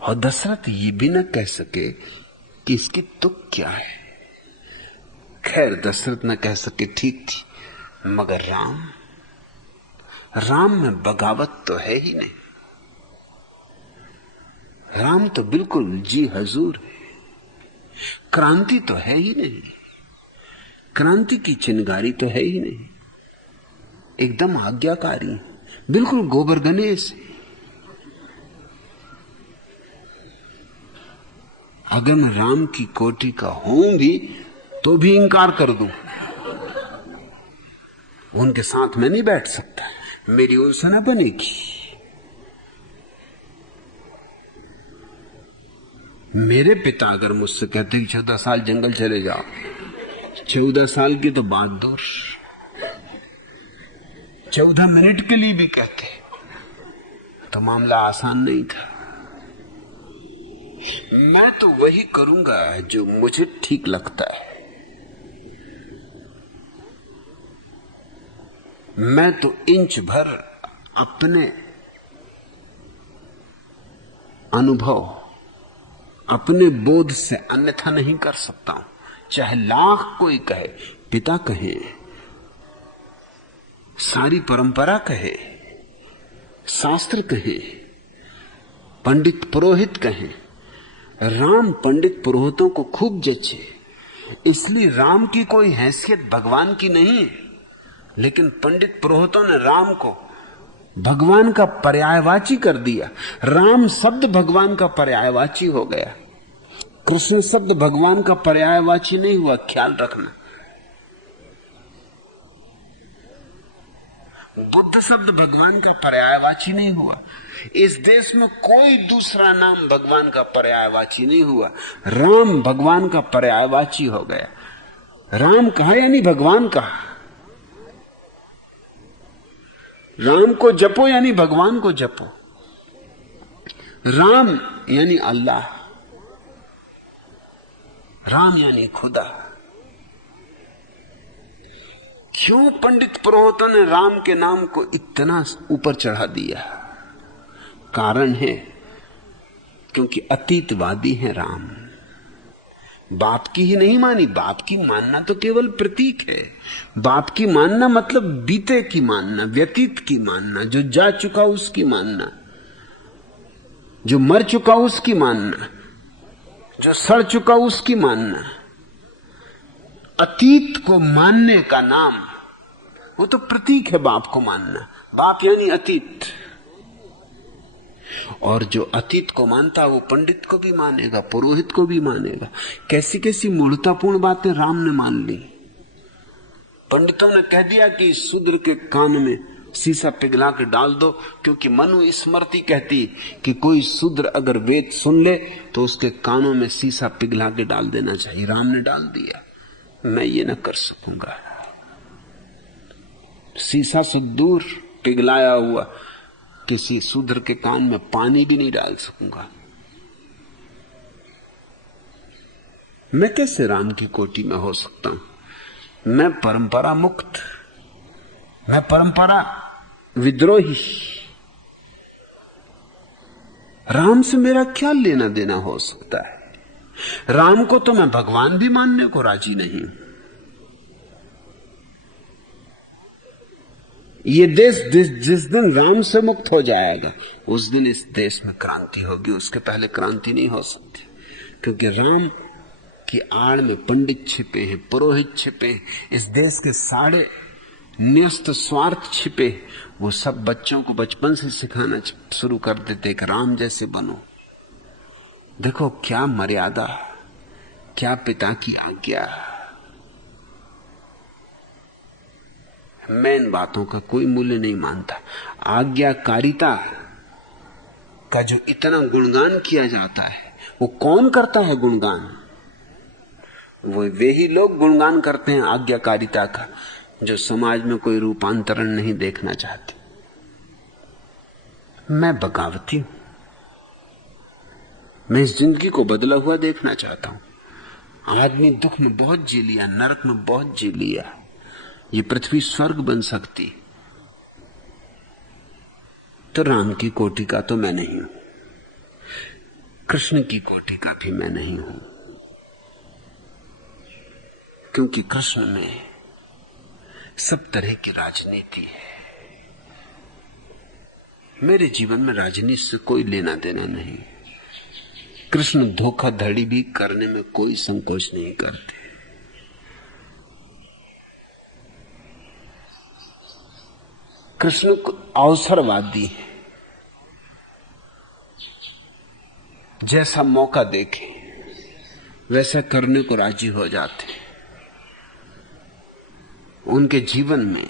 और दशरथ ये भी न कह सके कि इसकी तुक क्या है, खैर दशरथ न कह सके ठीक थी, मगर राम में बगावत तो है ही नहीं। राम तो बिल्कुल जी हजूर है। क्रांति तो है ही नहीं, क्रांति की चिंगारी तो है ही नहीं। एकदम आज्ञाकारी, बिल्कुल गोबर गणेश। अगर मैं राम की कोटि का हूं भी तो भी इंकार कर दूं, उनके साथ मैं नहीं बैठ सकता, मेरी उनसे ना बनेगी। मेरे पिता अगर मुझसे कहते कि 14 साल जंगल चले जाओ, 14 साल की तो बात दूर, 14 मिनट के लिए भी कहते तो मामला आसान नहीं था। मैं तो वही करूंगा जो मुझे ठीक लगता है। मैं तो इंच भर अपने अनुभव, अपने बोध से अन्यथा नहीं कर सकता हूं। चाहे लाख कोई कहे, पिता कहे, सारी परंपरा कहे, शास्त्र कहे, पंडित पुरोहित कहे, राम पंडित पुरोहितों को खूब जचे, इसलिए राम की कोई हैसियत भगवान की नहीं है। लेकिन पंडित पुरोहितों ने राम को भगवान का पर्यायवाची कर दिया। राम शब्द भगवान का पर्यायवाची हो गया, कृष्ण शब्द भगवान का पर्यायवाची नहीं हुआ, ख्याल रखना। बुद्ध शब्द भगवान का पर्यायवाची नहीं हुआ। इस देश में कोई दूसरा नाम भगवान का पर्यायवाची नहीं हुआ। राम भगवान का पर्यायवाची हो गया। राम कहा यानी भगवान कहा। राम को जपो यानी भगवान को जपो। राम यानी अल्लाह, राम यानी खुदा। क्यों पंडित पुरोहितों ने राम के नाम को इतना ऊपर चढ़ा दिया? कारण है क्योंकि अतीतवादी है राम। बाप की ही नहीं मानी। बाप की मानना तो केवल प्रतीक है। बाप की मानना मतलब बीते की मानना, व्यतीत की मानना, जो जा चुका उसकी मानना, जो मर चुका उसकी मानना, जो सड़ चुका उसकी मानना। अतीत को मानने का नाम वो तो प्रतीक है बाप को मानना। बाप यानी अतीत। और जो अतीत को मानता वो पंडित को भी मानेगा, पुरोहित को भी मानेगा। कैसी कैसी मूर्खतापूर्ण बातें राम ने मान ली। पंडितों ने कह दिया कि शूद्र के कान में शीशा पिघला के डाल दो, क्योंकि मनु स्मृति कहती कि कोई शूद्र अगर वेद सुन ले तो उसके कानों में शीशा पिघला के डाल देना चाहिए। राम ने डाल दिया। मैं ये न कर सकूंगा। शीशा से दूर पिघलाया हुआ किसी शूद्र के कान में पानी भी नहीं डाल सकूंगा। मैं कैसे राम की कोटि में हो सकता हूं? मैं परंपरा मुक्त, मैं परंपरा विद्रोही। राम से मेरा क्या लेना देना हो सकता है? राम को तो मैं भगवान भी मानने को राजी नहीं। ये देश जिस दिन राम से मुक्त हो जाएगा उस दिन इस देश में क्रांति होगी। उसके पहले क्रांति नहीं हो सकती, क्योंकि राम की आड़ में पंडित छिपे हैं, पुरोहित छिपे हैं, इस देश के सारे न्यस्त स्वार्थ छिपे। वो सब बच्चों को बचपन से सिखाना शुरू कर देते कि राम जैसे बनो। देखो क्या मर्यादा, क्या पिता की आज्ञा। मैं इन बातों का कोई मूल्य नहीं मानता। आज्ञाकारिता का जो इतना गुणगान किया जाता है, वो कौन करता है गुणगान? वो वे ही लोग गुणगान करते हैं आज्ञाकारिता का जो समाज में कोई रूपांतरण नहीं देखना चाहते। मैं बगावती हूं। मैं इस जिंदगी को बदला हुआ देखना चाहता हूं। आदमी दुख में बहुत जी लिया, नरक में बहुत जी लिया। ये पृथ्वी स्वर्ग बन सकती, तो राम की कोटि का तो मैं नहीं हूं, कृष्ण की कोटि का भी मैं नहीं हूं। क्योंकि कृष्ण में सब तरह की राजनीति है। मेरे जीवन में राजनीति से कोई लेना देना नहीं। कृष्ण धोखाधड़ी भी करने में कोई संकोच नहीं करते। कृष्ण अवसरवादी है, जैसा मौका देखे वैसा करने को राजी हो जाते। उनके जीवन में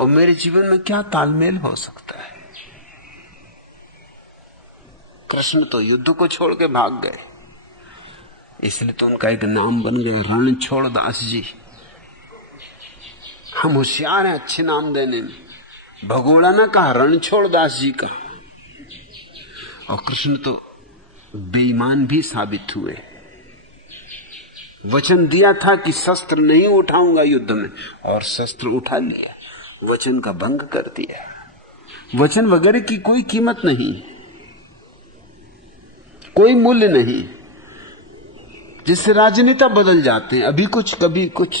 और मेरे जीवन में क्या तालमेल हो सकता है? कृष्ण तो युद्ध को छोड़ के भाग गए, इसलिए तो उनका एक नाम बन गया रणछोड़ दास जी। हम होशियार हैं अच्छे नाम देने में। भगोड़ा ना कहा, रणछोड़ दास जी का। और कृष्ण तो बेईमान भी साबित हुए। वचन दिया था कि शस्त्र नहीं उठाऊंगा युद्ध में, और शस्त्र उठा लिया, वचन का भंग कर दिया। वचन वगैरह की कोई कीमत नहीं, कोई मूल्य नहीं, जिससे राजनेता बदल जाते हैं, अभी कुछ कभी कुछ,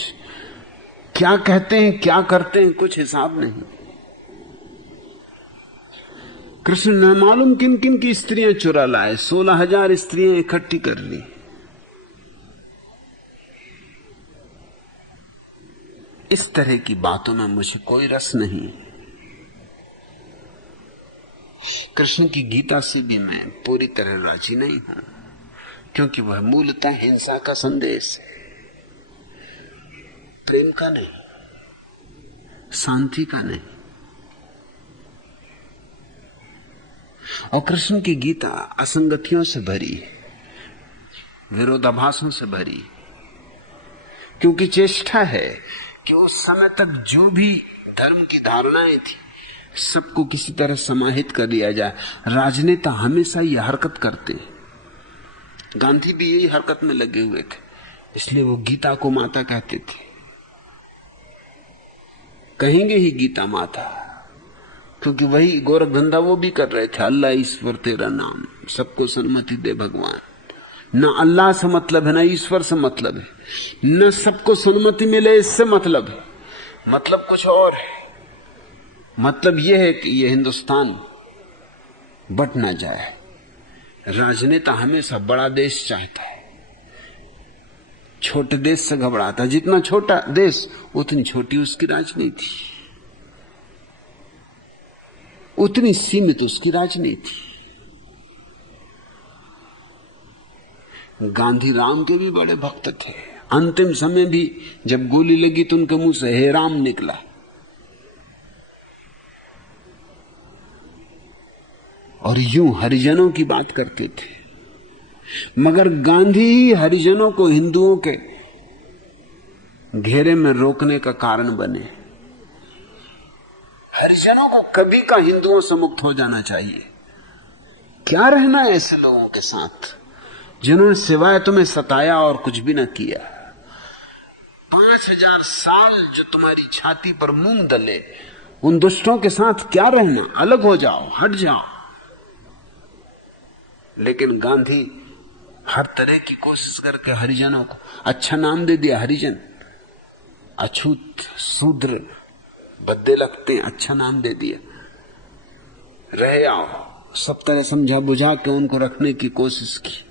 क्या कहते हैं क्या करते हैं कुछ हिसाब नहीं। कृष्ण ने मालूम किन किन की स्त्रियां चुरा लाए, 16,000 स्त्रियां इकट्ठी कर ली। इस तरह की बातों में मुझे कोई रस नहीं। कृष्ण की गीता से भी मैं पूरी तरह राजी नहीं हूं, क्योंकि वह मूलतः हिंसा का संदेश है, प्रेम का नहीं, शांति का नहीं। और कृष्ण की गीता असंगतियों से भरी, विरोधाभासों से भरी, क्योंकि चेष्टा है कि उस समय तक जो भी धर्म की धारणाएं थी सबको किसी तरह समाहित कर लिया जाए। राजनेता हमेशा यह हरकत करते, गांधी भी यही हरकत में लगे हुए थे, इसलिए वो गीता को माता कहते थे। कहेंगे ही गीता माता, क्योंकि वही गोरखधंधा वो भी कर रहे थे। अल्लाह ईश्वर तेरा नाम, सबको सन्मति दे भगवान। न अल्लाह से मतलब है, न ईश्वर से मतलब है, न सबको सन्मति मिले इससे मतलब है। मतलब कुछ और है। मतलब यह है कि यह हिंदुस्तान बट ना जाए। राजनेता हमेशा बड़ा देश चाहता है, छोटे देश से घबराता है। जितना छोटा देश उतनी छोटी उसकी राजनीति, उतनी सीमित उसकी राजनीति। गांधी राम के भी बड़े भक्त थे। अंतिम समय भी जब गोली लगी तो उनके मुंह से हे राम निकला। और यूं हरिजनों की बात करते थे, मगर गांधी ही हरिजनों को हिंदुओं के घेरे में रोकने का कारण बने। हरिजनों को कभी का हिंदुओं से मुक्त हो जाना चाहिए। क्या रहना है ऐसे लोगों के साथ जिन्होंने सिवाय तुम्हें सताया और कुछ भी न किया। 5,000 साल जो तुम्हारी छाती पर मूंग दले, उन दुष्टों के साथ क्या रहना। अलग हो जाओ, हट जाओ। लेकिन गांधी हर तरह की कोशिश करके हरिजनों को अच्छा नाम दे दिया। हरिजन अछूत, शूद्र, बद्दे लगते हैं, अच्छा नाम दे दिया। रहे आओ, सब तरह समझा बुझा के उनको रखने की कोशिश की।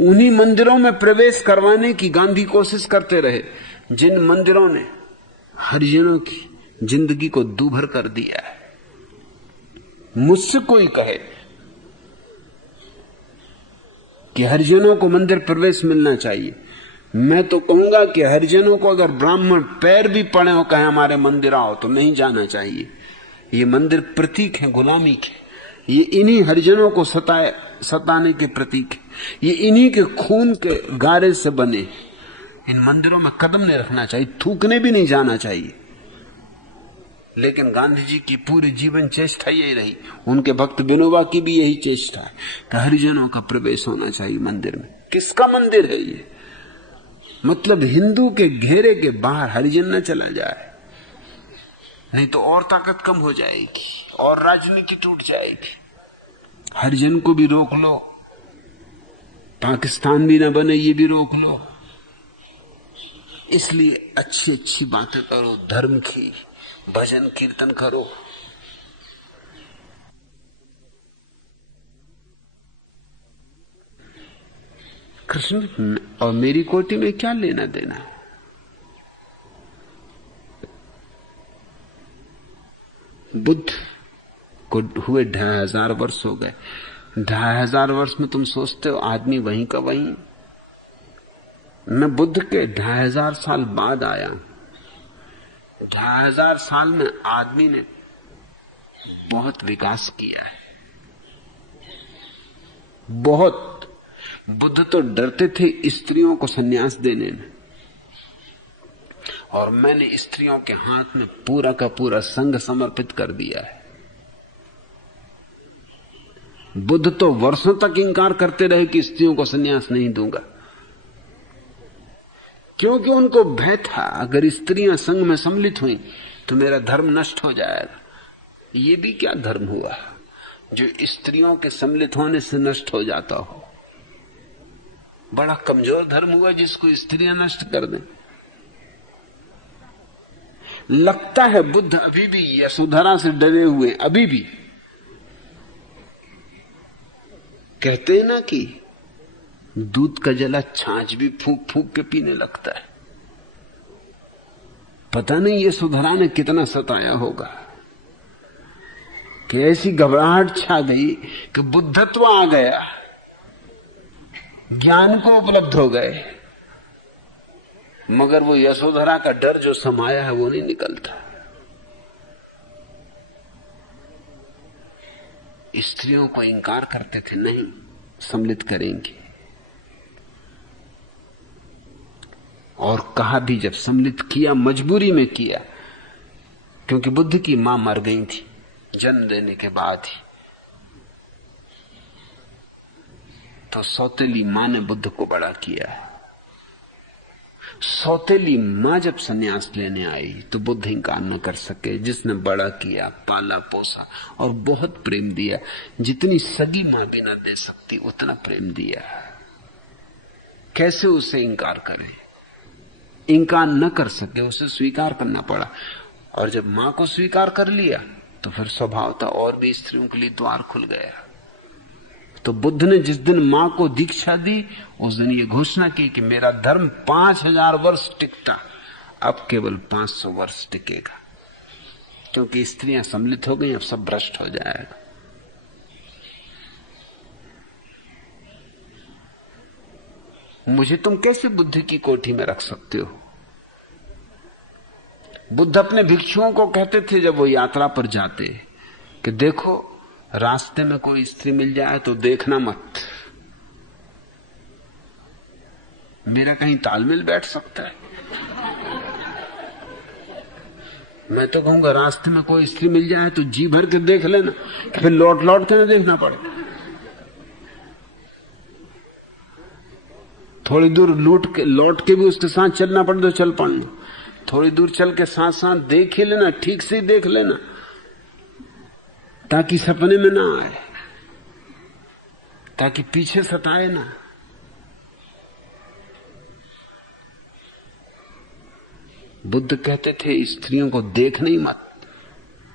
उन्हीं मंदिरों में प्रवेश करवाने की गांधी कोशिश करते रहे जिन मंदिरों ने हरिजनों की जिंदगी को दूभर कर दिया है। मुझसे कोई कहे कि हरिजनों को मंदिर प्रवेश मिलना चाहिए, मैं तो कहूंगा कि हरिजनों को अगर ब्राह्मण पैर भी पड़े हो कहे हमारे मंदिर आओ तो नहीं जाना चाहिए। ये मंदिर प्रतीक है गुलामी के, ये इन्हीं हरिजनों को सताने के प्रतीक है, ये इन्हीं के खून के गारे से बने। इन मंदिरों में कदम नहीं रखना चाहिए, थूकने भी नहीं जाना चाहिए। लेकिन गांधी जी की पूरी जीवन चेष्टा यही रही, उनके भक्त विनोबा की भी यही चेष्टा है कि हरिजनों का प्रवेश होना चाहिए मंदिर में। किसका मंदिर है ये? मतलब हिंदू के घेरे के बाहर हरिजन न चला जाए, नहीं तो और ताकत कम हो जाएगी और राजनीति टूट जाएगी। हरिजन को भी रोक लो, पाकिस्तान भी ना बने ये भी रोक लो, इसलिए अच्छी अच्छी बातें करो, धर्म की, भजन कीर्तन करो। कृष्ण और मेरी कोटि में क्या लेना देना? बुद्ध को हुए 2500 वर्ष हो गए। 2500 वर्ष में तुम सोचते हो आदमी वहीं का वहीं। मैं बुद्ध के 2500 साल बाद आया। 2500 साल में आदमी ने बहुत विकास किया है, बहुत। बुद्ध तो डरते थे स्त्रियों को संन्यास देने में, और मैंने स्त्रियों के हाथ में पूरा का पूरा संघ समर्पित कर दिया है। बुद्ध तो वर्षों तक इंकार करते रहे कि स्त्रियों को संन्यास नहीं दूंगा, क्योंकि उनको भय था अगर स्त्रियां संघ में सम्मिलित हुई तो मेरा धर्म नष्ट हो जाएगा। ये भी क्या धर्म हुआ जो स्त्रियों के सम्मिलित होने से नष्ट हो जाता हो? बड़ा कमजोर धर्म हुआ जिसको स्त्रियां नष्ट कर दें। लगता है बुद्ध अभी भी यशोधरा से डरे हुए, अभी भी कहते हैं ना कि दूध का जला छाछ भी फूंक फूंक के पीने लगता है। पता नहीं यशोधरा ने कितना सताया होगा कि ऐसी घबराहट छा गई कि बुद्धत्व आ गया, ज्ञान को उपलब्ध हो गए, मगर वो यशोधरा का डर जो समाया है वो नहीं निकलता। स्त्रियों को इंकार करते थे, नहीं सम्मिलित करेंगे, और कहा भी जब सम्मिलित किया मजबूरी में किया, क्योंकि बुद्ध की मां मर गई थी जन्म देने के बाद ही। तो सौतेली मां ने बुद्ध को बड़ा किया। सौतेली मां जब सन्यास लेने आई तो बुद्ध इंकार न कर सके। जिसने बड़ा किया, पाला पोसा और बहुत प्रेम दिया, जितनी सगी मां भी न दे सकती उतना प्रेम दिया, कैसे उसे इंकार करें? इंकार न कर सके, उसे स्वीकार करना पड़ा। और जब मां को स्वीकार कर लिया तो फिर स्वभावतः और भी स्त्रियों के लिए द्वार खुल गया। तो बुद्ध ने जिस दिन मां को दीक्षा दी उस दिन ये घोषणा की कि मेरा धर्म 5000 वर्ष टिकता, अब केवल 500 वर्ष टिकेगा, क्योंकि स्त्रियां सम्मिलित हो गई, अब सब भ्रष्ट हो जाएगा। मुझे तुम कैसे बुद्ध की कोठी में रख सकते हो? बुद्ध अपने भिक्षुओं को कहते थे जब वो यात्रा पर जाते कि देखो रास्ते में कोई स्त्री मिल जाए तो देखना मत, मेरा कहीं तालमेल बैठ सकता है। मैं तो कहूंगा रास्ते में कोई स्त्री मिल जाए तो जी भर के देख लेना, फिर लौट लौट के न देखना पड़े। थोड़ी दूर लौट के भी उसके साथ चलना पड़े तो चल पड़ना, थोड़ी दूर चल के साथ साथ देख ही लेना, ठीक से देख लेना, ताकि सपने में ना आए, ताकि पीछे सताए ना। बुद्ध कहते थे स्त्रियों को देखना ही मत।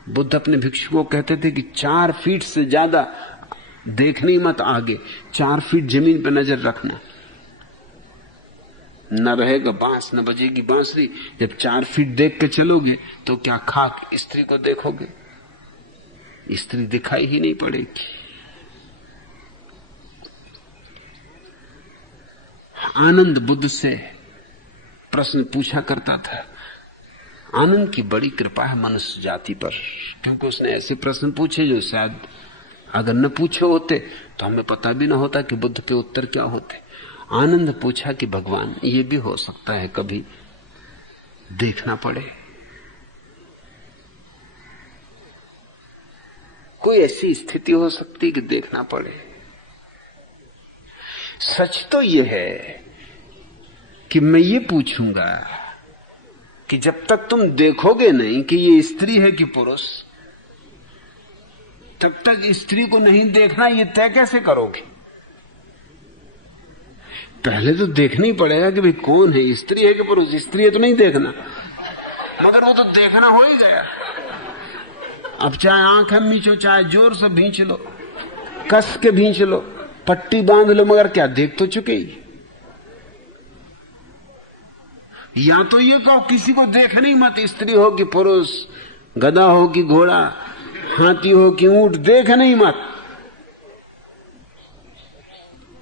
बुद्ध अपने भिक्षु को कहते थे कि 4 फीट से ज्यादा देखना ही मत आगे, 4 फीट जमीन पर नजर रखना। न रहेगा बांस, न बजेगी बांसुरी। जब 4 फीट देख के चलोगे तो क्या खाक स्त्री को देखोगे? स्त्री दिखाई ही नहीं पड़ेगी। आनंद बुद्ध से प्रश्न पूछा करता था। आनंद की बड़ी कृपा है मनुष्य जाति पर, क्योंकि उसने ऐसे प्रश्न पूछे जो शायद अगर न पूछे होते तो हमें पता भी न होता कि बुद्ध के उत्तर क्या होते। आनंद पूछा कि भगवान ये भी हो सकता है कभी देखना पड़े, कोई ऐसी स्थिति हो सकती कि देखना पड़े। सच तो यह है कि मैं ये पूछूंगा कि जब तक तुम देखोगे नहीं कि ये स्त्री है कि पुरुष, तब तक स्त्री को नहीं देखना ये तय कैसे करोगे? पहले तो देखना ही पड़ेगा कि भाई कौन है, स्त्री है कि पुरुष। स्त्री है तो नहीं देखना, मगर वो तो देखना हो ही गया। अब चाहे आंखें मीचो, चाहे जोर से भींच लो, कस के भींच लो, पट्टी बांध लो, मगर क्या देख तो चुके ही। या तो ये कहो किसी को देखना ही मत, स्त्री हो कि पुरुष, गधा हो कि घोड़ा, हाथी हो कि ऊंट, देखना ही मत,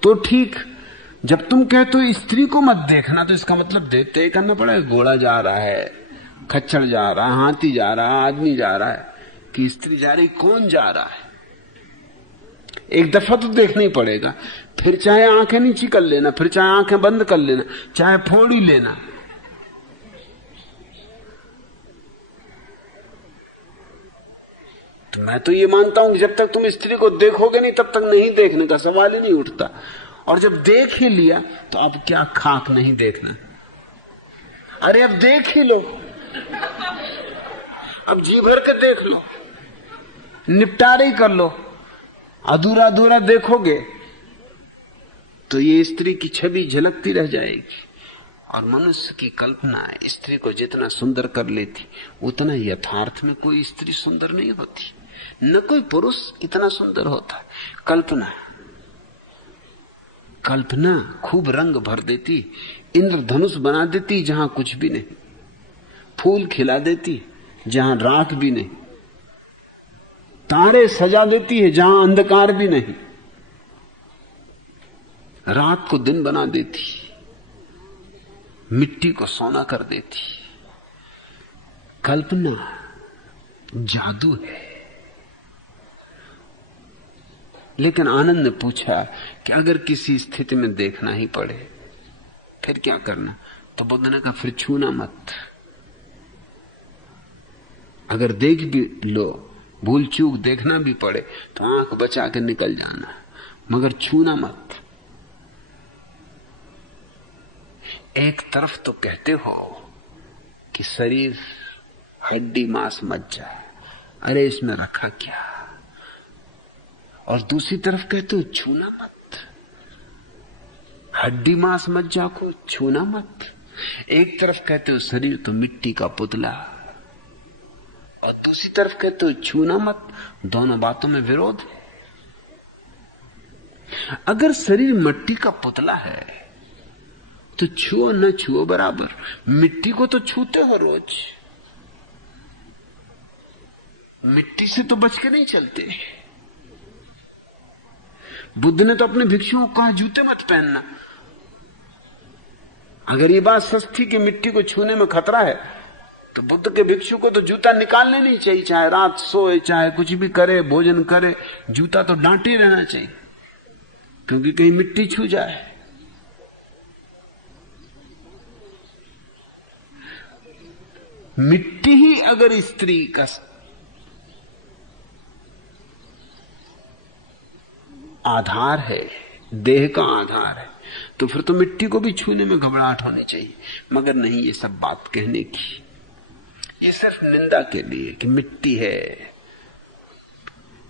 तो ठीक। जब तुम कहते हो स्त्री को मत देखना, तो इसका मतलब तय करना पड़ेगा घोड़ा जा रहा है, खच्चर जा रहा है, हाथी जा रहा है, आदमी जा रहा है कि स्त्री जा रही, कौन जा रहा है। एक दफा तो देखना ही पड़ेगा, फिर चाहे आंखें नीची कर लेना, फिर चाहे आंखें बंद कर लेना, चाहे फोड़ ही लेना। तो मैं तो ये मानता हूं कि जब तक तुम स्त्री को देखोगे नहीं, तब तक नहीं देखने का सवाल ही नहीं उठता। और जब देख ही लिया तो अब क्या खाक नहीं देखना। अरे अब देख ही लो, अब जी भर के देख लो, निपटारे ही कर लो। अधूरा अधूरा देखोगे तो ये स्त्री की छवि झलकती रह जाएगी। और मनुष्य की कल्पना स्त्री को जितना सुंदर कर लेती, उतना यथार्थ में कोई स्त्री सुंदर नहीं होती, न कोई पुरुष इतना सुंदर होता। कल्पना कल्पना खूब रंग भर देती, इंद्रधनुष बना देती जहां कुछ भी नहीं, फूल खिला देती जहां राख भी नहीं, तारे सजा देती है जहां अंधकार भी नहीं, रात को दिन बना देती, मिट्टी को सोना कर देती। कल्पना जादू है। लेकिन आनंद ने पूछा कि अगर किसी स्थिति में देखना ही पड़े फिर क्या करना? तो बुद्ध ने कहा फिर छूना मत। अगर देख भी लो, भूल चूक देखना भी पड़े तो आंख बचा के निकल जाना, मगर छूना मत। एक तरफ तो कहते हो कि शरीर हड्डी मांस मज्जा, अरे इसमें रखा क्या, और दूसरी तरफ कहते हो छूना मत, हड्डी मांस मज्जा को छूना मत। एक तरफ कहते हो शरीर तो मिट्टी का पुतला, और दूसरी तरफ कहते हो छूना मत। दोनों बातों में विरोध है। अगर शरीर मिट्टी का पुतला है तो छुओ न छुओ बराबर। मिट्टी को तो छूते हो रोज, मिट्टी से तो बच के नहीं चलते। बुद्ध ने तो अपने भिक्षुओं को कहा जूते मत पहनना। अगर ये बात सच थी कि मिट्टी को छूने में खतरा है, तो बुद्ध के भिक्षु को तो जूता निकालने नहीं चाहिए, चाहे रात सोए, चाहे कुछ भी करे, भोजन करे, जूता तो डांटे रहना चाहिए, क्योंकि कहीं मिट्टी छू जाए। मिट्टी ही अगर स्त्री का आधार है, देह का आधार है, तो फिर तो मिट्टी को भी छूने में घबराहट होनी चाहिए। मगर नहीं, ये सब बात कहने की, ये सिर्फ निंदा के लिए कि मिट्टी है,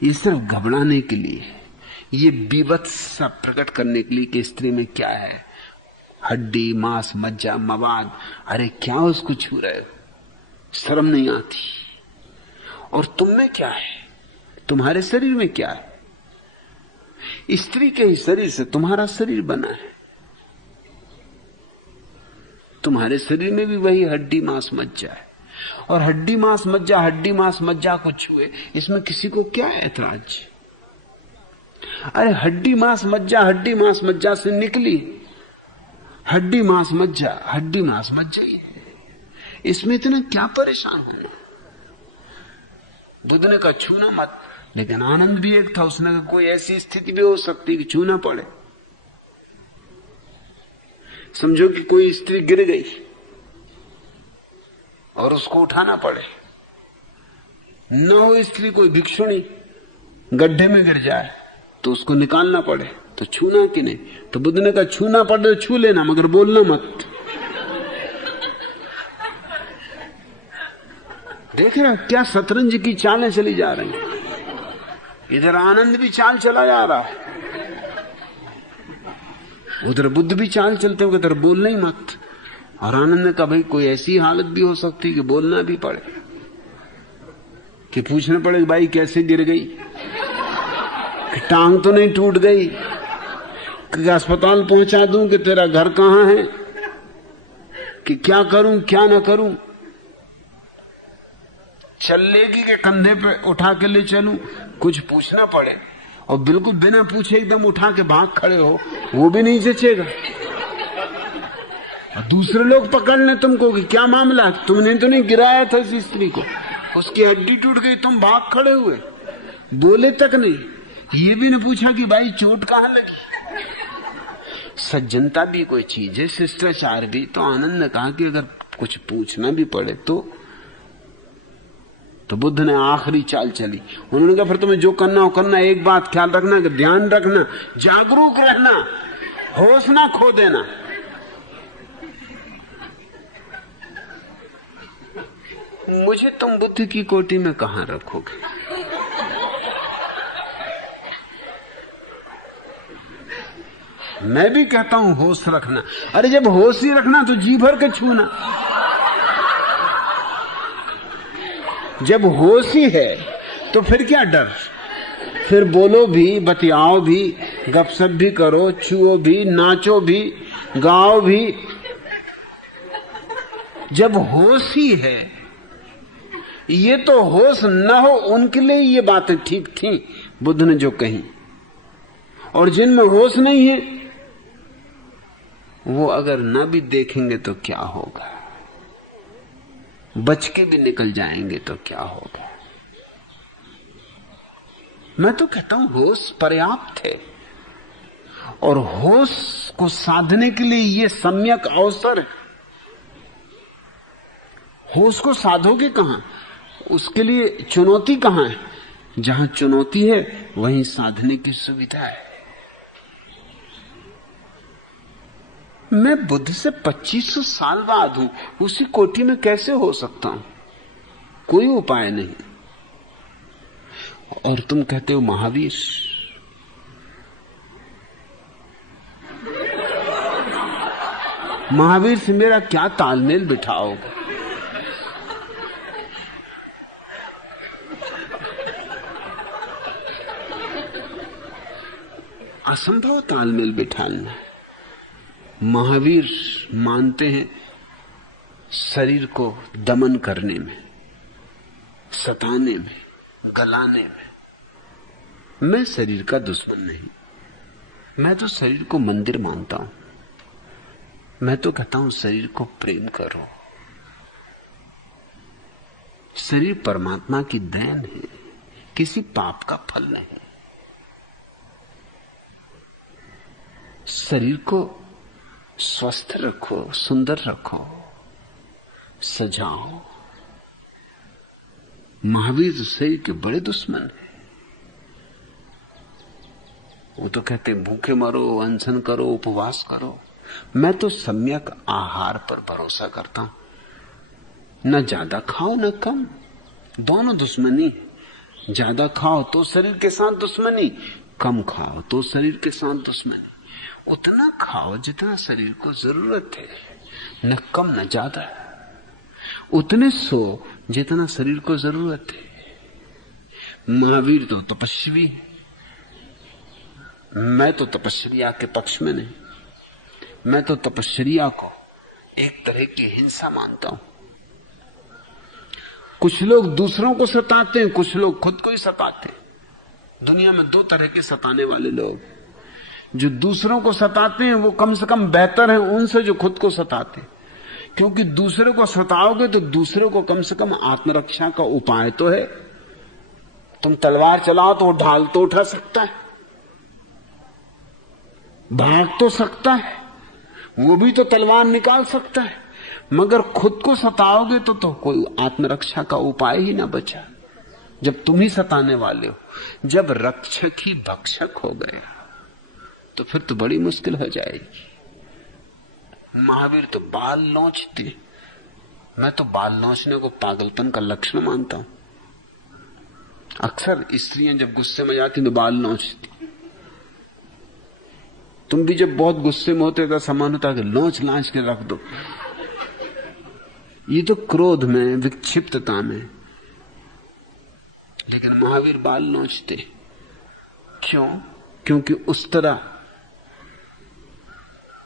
ये सिर्फ घबराने के लिए, ये विवत्स सा प्रकट करने के लिए कि स्त्री में क्या है, हड्डी मांस मज्जा मवाद। अरे क्या उसको छू रहे हो, शर्म नहीं आती? और तुम में क्या है, तुम्हारे शरीर में क्या है? स्त्री के ही शरीर से तुम्हारा शरीर बना है, तुम्हारे शरीर में भी वही हड्डी मांस मज्जा है। और हड्डी मांस मज्जा को छुए, इसमें किसी को क्या ऐतराज? अरे हड्डी मांस मज्जा से निकली, हड्डी मांस मज्जा ही है, इसमें इतना क्या परेशान होना? बुद्ध ने कहा छूना मत, लेकिन आनंद भी एक था। उसने कहा कोई ऐसी स्थिति भी हो सकती कि छूना पड़े। समझो कि कोई स्त्री गिर गई और उसको उठाना पड़े, न हो स्त्री कोई भिक्षुणी गड्ढे में गिर जाए तो उसको निकालना पड़े, तो छूना कि नहीं? तो बुद्ध ने कहा छूना पड़े तो छू लेना, मगर बोलना मत। देख रहा क्या शतरंज की चालें चली जा रही हैं। इधर आनंद भी चाल चला जा रहा है, उधर बुद्ध भी चाल चलते हो कि इधर बोलना ही मत। और आनंद ने कहा भाई कोई ऐसी हालत भी हो सकती कि बोलना भी पड़े, कि पूछना पड़े भाई कैसे गिर गई, कि टांग तो नहीं टूट गई, कि अस्पताल पहुंचा दूं, कि तेरा घर कहां है, कि क्या करूं क्या ना करूं, चल लेगी के कंधे पे उठा के ले चलूं, कुछ पूछना पड़े। और बिल्कुल बिना पूछे एकदम उठा के भाग खड़े हो, वो भी नहीं जचेगा। और दूसरे लोग पकड़ ले तुमको कि क्या मामला, तुमने तो नहीं गिराया था इस स्त्री को, उसकी हड्डी टूट गई, तुम भाग खड़े हुए, बोले तक नहीं, ये भी नहीं पूछा कि भाई चोट कहां लगी। सज्जनता भी कोई चीज है, शिष्टाचार भी। तो आनंद ने कहा कि अगर कुछ पूछना भी पड़े तो बुद्ध ने आखिरी चाल चली। उन्होंने कहा फिर तुम्हें जो करना हो करना, एक बात ख्याल रखना कि ध्यान रखना, जागरूक रहना, होश ना खो देना। मुझे तुम बुद्ध की कोटि में कहां रखोगे? मैं भी कहता हूं होश रखना। अरे जब होश ही रखना तो जी भर के छूना। जब होश ही है तो फिर क्या डर, फिर बोलो भी, बतियाओ भी, गपशप भी करो, छुओ भी, नाचो भी, गाओ भी। जब होश ही है, ये तो होश न हो उनके लिए ये बातें ठीक थी बुद्ध ने जो कही, और जिनमें होश नहीं है वो अगर न भी देखेंगे तो क्या होगा, बच के भी निकल जाएंगे तो क्या होगा। मैं तो कहता हूं होश पर्याप्त है, और होश को साधने के लिए ये सम्यक अवसर है। होश को साधोगे कहां, उसके लिए चुनौती कहां है? जहां चुनौती है वहीं साधने की सुविधा है। मैं बुद्ध से 2500 साल बाद हूं, उसी कोटि में कैसे हो सकता हूं? कोई उपाय नहीं। और तुम कहते हो महावीर। महावीर से मेरा क्या तालमेल बिठाओगे? असंभव तालमेल बिठाना। महावीर मानते हैं शरीर को दमन करने में, सताने में, गलाने में। मैं शरीर का दुश्मन नहीं, मैं तो शरीर को मंदिर मानता हूं। मैं तो कहता हूं शरीर को प्रेम करो। शरीर परमात्मा की देन है, किसी पाप का फल नहीं। शरीर को स्वस्थ रखो, सुंदर रखो, सजाओ। महावीर शरीर के बड़े दुश्मन है। वो तो कहते भूखे मरो, अनशन करो, उपवास करो। मैं तो सम्यक आहार पर भरोसा करता हूं। न ज्यादा खाओ न कम, दोनों दुश्मनी। ज्यादा खाओ तो शरीर के साथ दुश्मनी, कम खाओ तो शरीर के साथ दुश्मनी। उतना खाओ जितना शरीर को जरूरत है, न कम न ज्यादा। उतने सो जितना शरीर को जरूरत है। महावीर तो तपस्वी है, मैं तो तपस्या के पक्ष में नहीं। मैं तो तपस्या को एक तरह की हिंसा मानता हूं। कुछ लोग दूसरों को सताते हैं, कुछ लोग खुद को ही सताते हैं। दुनिया में दो तरह के सताने वाले लोग। जो दूसरों को सताते हैं वो कम से कम बेहतर हैं उनसे जो खुद को सताते हैं, क्योंकि दूसरे को सताओगे तो दूसरे को कम से कम आत्मरक्षा का उपाय तो है। तुम तलवार चलाओ तो वो ढाल तो उठा सकता है, भाग तो सकता है, वो भी तो तलवार निकाल सकता है। मगर खुद को सताओगे तो कोई आत्मरक्षा का उपाय ही ना बचा। जब तुम ही सताने वाले हो, जब रक्षक ही भक्षक हो गए तो फिर तो बड़ी मुश्किल हो जाएगी। महावीर तो बाल नोचते, मैं तो बाल नोचने को पागलपन का लक्षण मानता हूं। अक्सर स्त्रियां जब गुस्से में जाती तो बाल नोचती। तुम भी जब बहुत गुस्से में होते तो समान होता कि लौच लांच के रख दो। ये तो क्रोध में, विक्षिप्तता में। लेकिन महावीर बाल नोचते। क्यों? क्योंकि उस तरह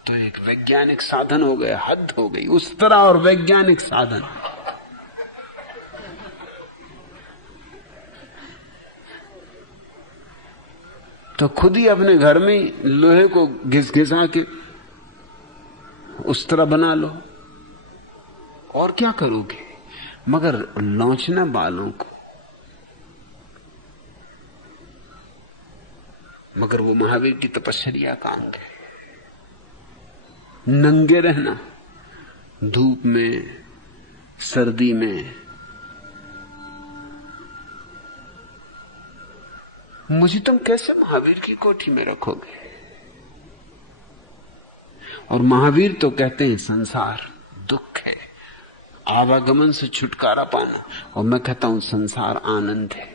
तो एक वैज्ञानिक साधन हो गया, हद हो गई उस तरह और वैज्ञानिक साधन। तो खुद ही अपने घर में लोहे को घिस-घिसा के उस तरह बना लो, और क्या करोगे? मगर लौचना बालों को, मगर वो महावीर की तपस्या का अंग है। नंगे रहना, धूप में, सर्दी में। मुझे तुम कैसे महावीर की कोठी में रखोगे? और महावीर तो कहते हैं संसार दुख है, आवागमन से छुटकारा पाना, और मैं कहता हूं संसार आनंद है।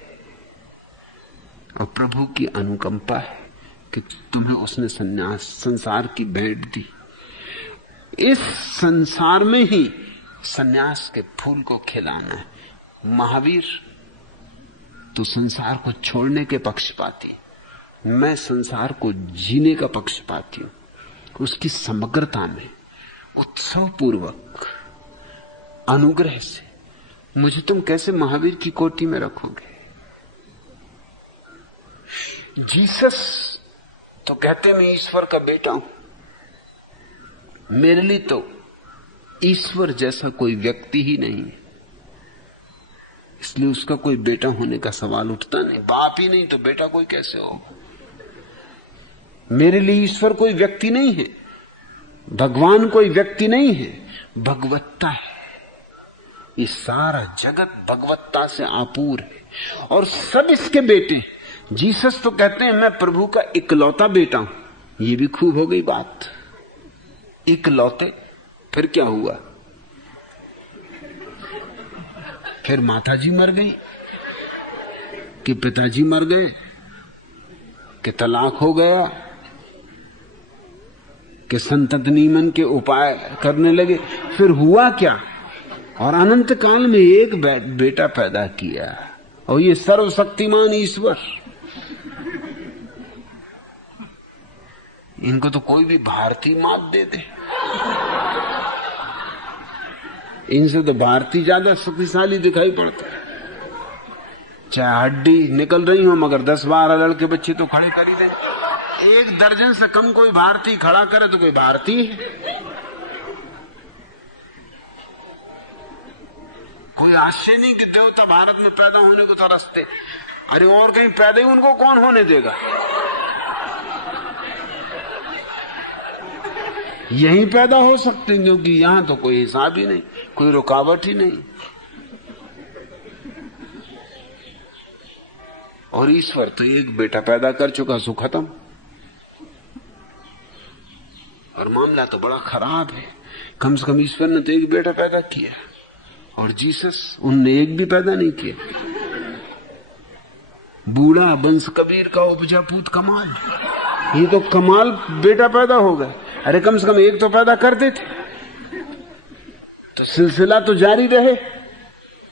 और प्रभु की अनुकंपा है कि तुम्हें उसने संन्यास, संसार की भेंट दी। इस संसार में ही संन्यास के फूल को खिलाना है। महावीर तो संसार को छोड़ने के पक्षपाती, मैं संसार को जीने का पक्षपाती हूं। उसकी समग्रता में, उत्सव पूर्वक, अनुग्रह से। मुझे तुम कैसे महावीर की कोठी में रखोगे? जीसस तो कहते मैं ईश्वर का बेटा हूं। मेरे लिए तो ईश्वर जैसा कोई व्यक्ति ही नहीं है, इसलिए उसका कोई बेटा होने का सवाल उठता नहीं। बाप ही नहीं तो बेटा कोई कैसे होगा? मेरे लिए ईश्वर कोई व्यक्ति नहीं है, भगवान कोई व्यक्ति नहीं है, भगवत्ता है। ये सारा जगत भगवत्ता से आपूर है और सब इसके बेटे। जीसस तो कहते हैं मैं प्रभु का इकलौता बेटा हूं। ये भी खूब हो गई बात, इकलौते। फिर क्या हुआ? फिर माताजी मर गई कि पिताजी मर गए कि तलाक हो गया कि संतत नियमन के उपाय करने लगे? फिर हुआ क्या? और अनंत काल में एक बेटा पैदा किया, और ये सर्वशक्तिमान ईश्वर। इनको तो कोई भी भारतीय मात दे दे, इनसे तो भारतीय ज्यादा शक्तिशाली दिखाई पड़ता है। चाहे हड्डी निकल रही हो, मगर 10-12 लड़के बच्चे तो खड़े कर ही दें। एक दर्जन से कम कोई भारतीय खड़ा करे तो कोई भारतीय है। कोई आश्चर्य नहीं कि देवता भारत में पैदा होने को तरसते। अरे और कहीं पैदा ही उनको कौन होने देगा? यहीं पैदा हो सकते हैं, क्योंकि यहां तो कोई हिसाब ही नहीं, कोई रुकावट ही नहीं। और ईश्वर तो एक बेटा पैदा कर चुका, सो खत्म। और मामला तो बड़ा खराब है। कम से कम ईश्वर ने तो एक बेटा पैदा किया, और जीसस उनने एक भी पैदा नहीं किया। बूढ़ा बंस कबीर का उपजा पूत कमाल, ये तो कमाल बेटा पैदा हो गए। अरे कम से कम एक तो पैदा कर देते तो सिलसिला तो जारी रहे,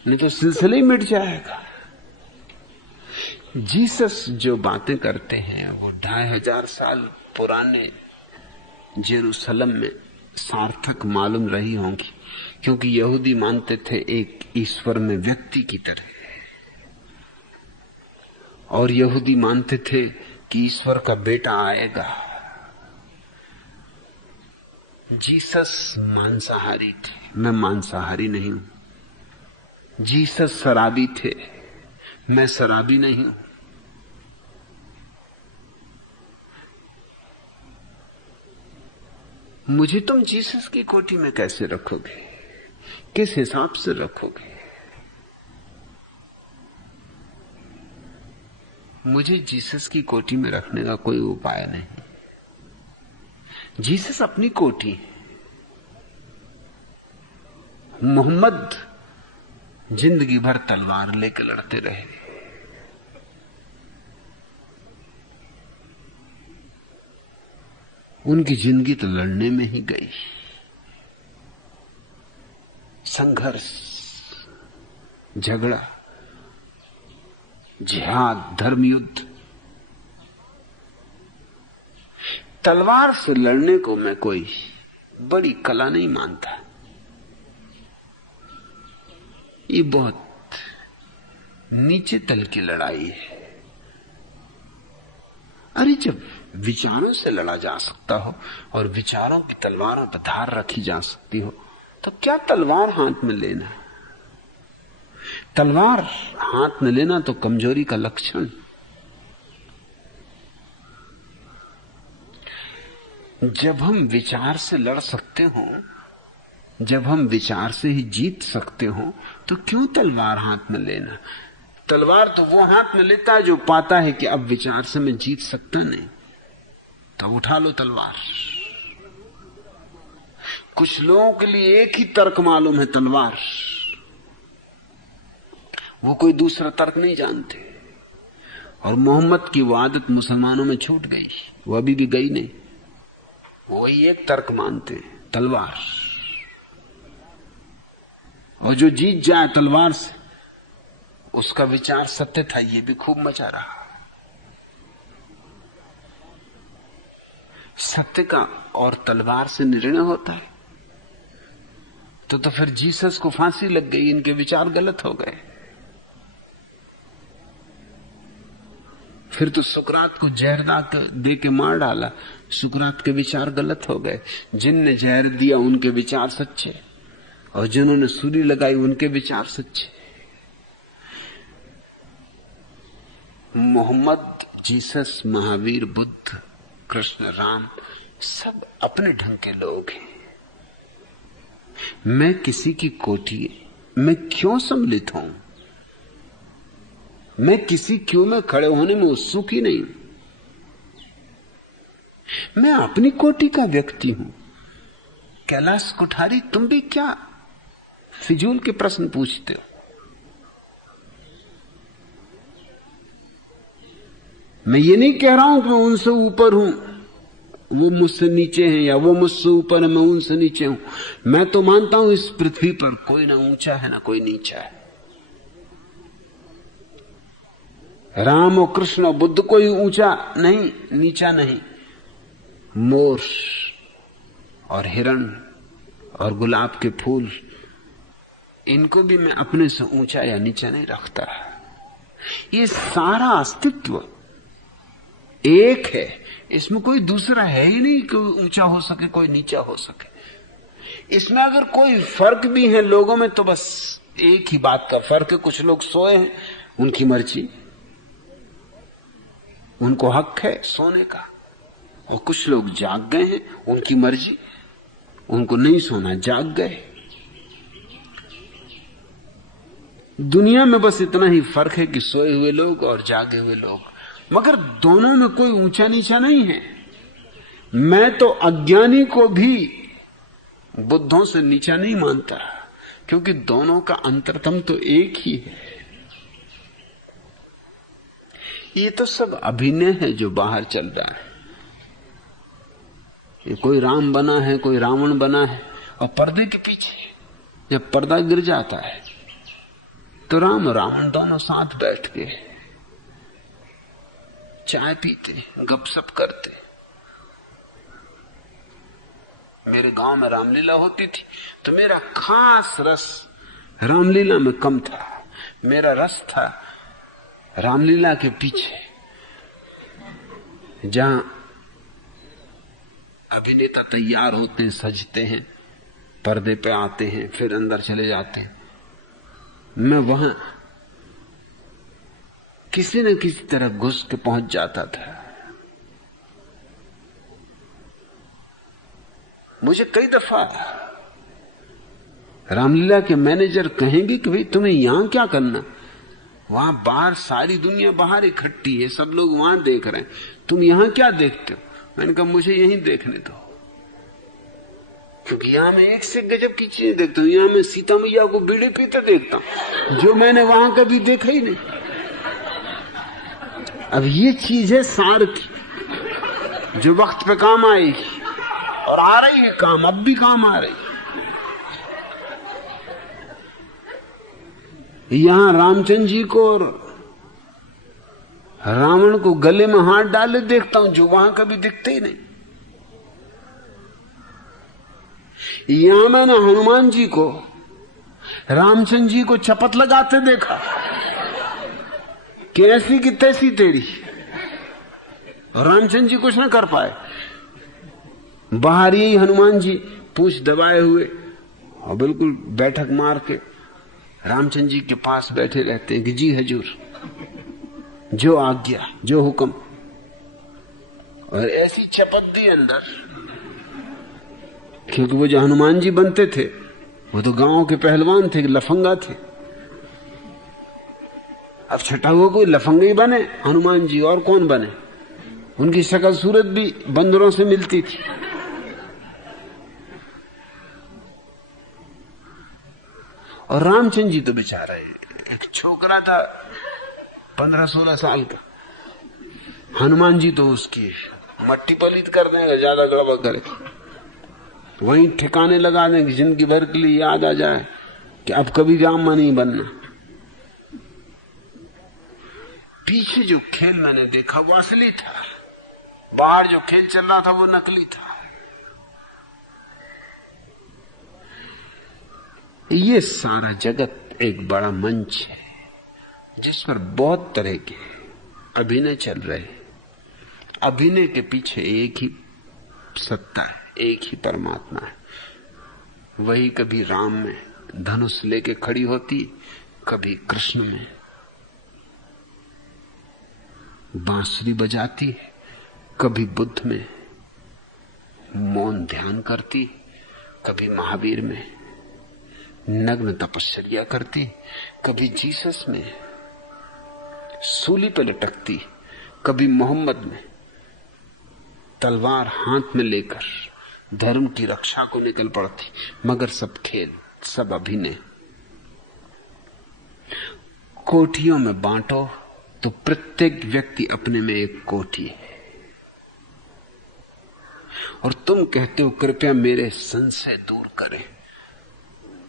नहीं तो सिलसिला ही मिट जाएगा। जीसस जो बातें करते हैं वो 2500 साल पुराने जेरूसलम में सार्थक मालूम रही होंगी, क्योंकि यहूदी मानते थे एक ईश्वर में व्यक्ति की तरह, और यहूदी मानते थे कि ईश्वर का बेटा आएगा। जीसस मांसाहारी थे, मैं मांसाहारी नहीं हूं। जीसस शराबी थे, मैं शराबी नहीं हूं। मुझे तुम जीसस की कोठी में कैसे रखोगे? किस हिसाब से रखोगे? मुझे जीसस की कोठी में रखने का कोई उपाय नहीं। जीसस अपनी कोठी, मोहम्मद जिंदगी भर तलवार लेकर लड़ते रहे। उनकी जिंदगी तो लड़ने में ही गई। संघर्ष, झगड़ा, जिहाद, धर्म युद्ध। तलवार से लड़ने को मैं कोई बड़ी कला नहीं मानता। ये बहुत नीचे तल की लड़ाई है। अरे जब विचारों से लड़ा जा सकता हो और विचारों की तलवारों पर धार रखी जा सकती हो तो क्या तलवार हाथ में लेना? तलवार हाथ में लेना तो कमजोरी का लक्षण। जब हम विचार से लड़ सकते हो, जब हम विचार से ही जीत सकते हो तो क्यों तलवार हाथ में लेना? तलवार तो वो हाथ में लेता है जो पाता है कि अब विचार से मैं जीत सकता नहीं, तो उठा लो तलवार। कुछ लोगों के लिए एक ही तर्क मालूम है, तलवार। वो कोई दूसरा तर्क नहीं जानते। और मोहम्मद की वो आदत मुसलमानों में छूट गई, वो अभी भी गई नहीं। वही एक तर्क मानते, तलवार। और जो जीत जाए तलवार से, उसका विचार सत्य था, ये भी खूब मचा रहा। सत्य का और तलवार से निर्णय होता है तो फिर जीसस को फांसी लग गई, इनके विचार गलत हो गए। फिर तो सुकरात को जहर दे के मार डाला, सुकरात के विचार गलत हो गए। जिनने जहर दिया उनके विचार सच्चे, और जिन्होंने सूली लगाई उनके विचार सच्चे। मोहम्मद, जीसस, महावीर, बुद्ध, कृष्ण, राम सब अपने ढंग के लोग हैं। मैं किसी की कोठी में क्यों सम्मिलित हूं? मैं किसी क्यों में खड़े होने में उत्सुक ही नहीं। मैं अपनी कोटि का व्यक्ति हूं। कैलाश कुठारी, तुम भी क्या फिजूल के प्रश्न पूछते हो? मैं ये नहीं कह रहा हूं कि मैं उनसे ऊपर हूं, वो मुझसे नीचे हैं, या वो मुझसे ऊपर है, मैं उनसे नीचे हूं। मैं तो मानता हूं इस पृथ्वी पर कोई ना ऊंचा है ना कोई नीचा है। राम और कृष्ण और बुद्ध कोई ऊंचा नहीं, नीचा नहीं। मोर और हिरण और गुलाब के फूल, इनको भी मैं अपने से ऊंचा या नीचा नहीं रखता। ये सारा अस्तित्व एक है, इसमें कोई दूसरा है ही नहीं। कोई ऊंचा हो सके, कोई नीचा हो सके। इसमें अगर कोई फर्क भी है लोगों में तो बस एक ही बात का फर्क है। कुछ लोग सोए हैं, उनकी मर्जी, उनको हक है सोने का। और कुछ लोग जाग गए हैं, उनकी मर्जी, उनको नहीं सोना, जाग गए। दुनिया में बस इतना ही फर्क है कि सोए हुए लोग और जागे हुए लोग, मगर दोनों में कोई ऊंचा नीचा नहीं है। मैं तो अज्ञानी को भी बुद्धों से नीचा नहीं मानता, क्योंकि दोनों का अंतरतम तो एक ही है। ये तो सब अभिनय है जो बाहर चल रहा है। ये कोई राम बना है, कोई रावण बना है, और पर्दे के पीछे जब पर्दा गिर जाता है तो राम और रावण दोनों साथ बैठ के चाय पीते, गपशप करते। मेरे गांव में रामलीला होती थी तो मेरा खास रस रामलीला में कम था। मेरा रस था रामलीला के पीछे, जहां अभिनेता तैयार होते हैं, सजते हैं, पर्दे पे आते हैं, फिर अंदर चले जाते हैं। मैं वहां किसी न किसी तरह घुस के पहुंच जाता था। मुझे कई दफा रामलीला के मैनेजर कहेंगे कि भाई तुम्हें यहां क्या करना? वहां बाहर सारी दुनिया बाहर इकट्ठी है, सब लोग वहां देख रहे हैं, तुम यहां क्या देखते हो? मैंने कहा मुझे यहीं देखने दो, क्योंकि यहां मैं एक से गजब की चीजें देखता हूं। यहां मैं सीता मैया को बीड़ी पीते देखता हूं, जो मैंने वहां कभी देखा ही नहीं। अब ये चीज है सार की, जो वक्त पे काम आएगी। और आ रही है काम, अब भी काम आ रही। यहां रामचंद्र जी को और रावण को गले में हाथ डाले देखता हूं, जो वहां कभी दिखते ही नहीं। यहां मैंने हनुमान जी को रामचंद्र जी को चपत लगाते देखा, कैसी की तैसी तेरी, और रामचंद्र जी कुछ ना कर पाए। बाहर ही हनुमान जी पूंछ दबाए हुए और बिल्कुल बैठक मार के रामचंद्र जी के पास बैठे रहते हैं कि जी हजूर, जो आज्ञा, जो हुक्म। और ऐसी चपत दी अंदर, क्योंकि वो जो हनुमान जी बनते थे वो तो गांव के पहलवान थे, लफंगा थे। अब छठा हुआ कोई लफंगा ही बने हनुमान जी, और कौन बने? उनकी शक्ल सूरत भी बंदरों से मिलती थी। और रामचंद्र जी तो बेचारा एक छोकरा था 15-16 साल का, हनुमान जी तो उसकी मट्टी पलीत कर देंगे, ज्यादा गड़बड़ करे वहीं ठिकाने लगा देंगे, जिंदगी भर के लिए याद आ जाए कि अब कभी राम नहीं बनना। पीछे जो खेल मैंने देखा वो असली था, बाहर जो खेल चल रहा था वो नकली था। ये सारा जगत एक बड़ा मंच है जिस पर बहुत तरह के अभिनय चल रहे हैं। अभिनय के पीछे एक ही सत्ता है, एक ही परमात्मा है। वही कभी राम में धनुष लेके खड़ी होती, कभी कृष्ण में बांसुरी बजाती, कभी बुद्ध में मौन ध्यान करती, कभी महावीर में नग्न तपश्चर्या करती, कभी जीसस में सूली पर लटकती, कभी मोहम्मद में तलवार हाथ में लेकर धर्म की रक्षा को निकल पड़ती। मगर सब खेल, सब अभिनय। कोठियों में बांटो तो प्रत्येक व्यक्ति अपने में एक कोठी है, और तुम कहते हो कृपया मेरे संशय दूर करें।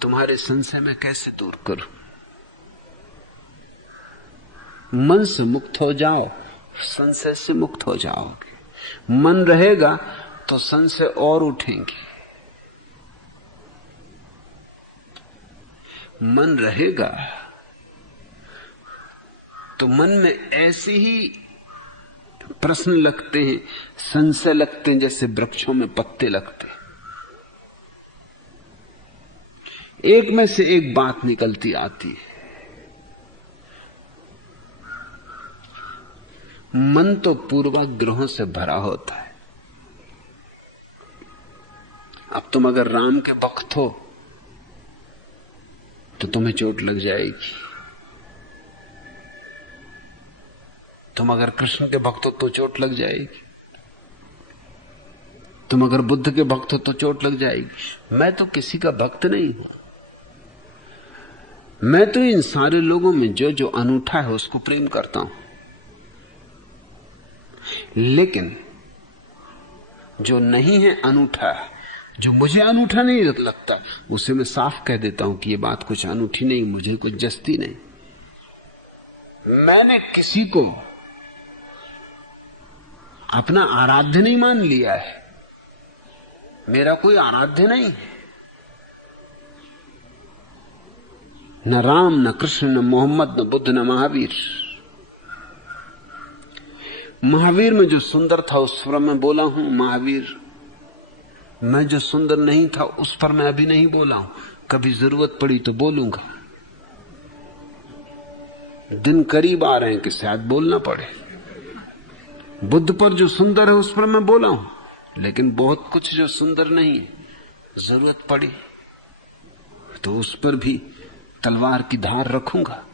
तुम्हारे संशय में कैसे दूर करूं? मन से मुक्त हो जाओ, संशय से मुक्त हो जाओगे। मन रहेगा तो संशय और उठेंगे, मन रहेगा तो मन में ऐसे ही प्रश्न लगते हैं, संशय लगते हैं, जैसे वृक्षों में पत्ते लगते हैं। एक में से एक बात निकलती आती है। मन तो पूर्वाग्रहों से भरा होता है। अब तुम अगर राम के भक्त हो तो तुम्हें चोट लग जाएगी, तुम अगर कृष्ण के भक्त हो तो चोट लग जाएगी, तुम अगर बुद्ध के भक्त हो तो चोट लग जाएगी। मैं तो किसी का भक्त नहीं हूं, मैं तो इन सारे लोगों में जो जो अनूठा है उसको प्रेम करता हूं। लेकिन जो नहीं है अनूठा, जो मुझे अनूठा नहीं लगता, उसे मैं साफ कह देता हूं कि ये बात कुछ अनूठी नहीं, मुझे कुछ जचती नहीं। मैंने किसी को अपना आराध्य नहीं मान लिया है, मेरा कोई आराध्य नहीं है। न राम, न कृष्ण, न मोहम्मद, न बुद्ध, न महावीर। महावीर में जो सुंदर था उस पर मैं बोला हूं, महावीर मैं जो सुंदर नहीं था उस पर मैं अभी नहीं बोला हूं, कभी जरूरत पड़ी तो बोलूंगा। दिन करीब आ रहे हैं कि शायद बोलना पड़े। बुद्ध पर जो सुंदर है उस पर मैं बोला हूं, लेकिन बहुत कुछ जो सुंदर नहीं है, जरूरत पड़ी तो उस पर भी तलवार की धार रखूंगा।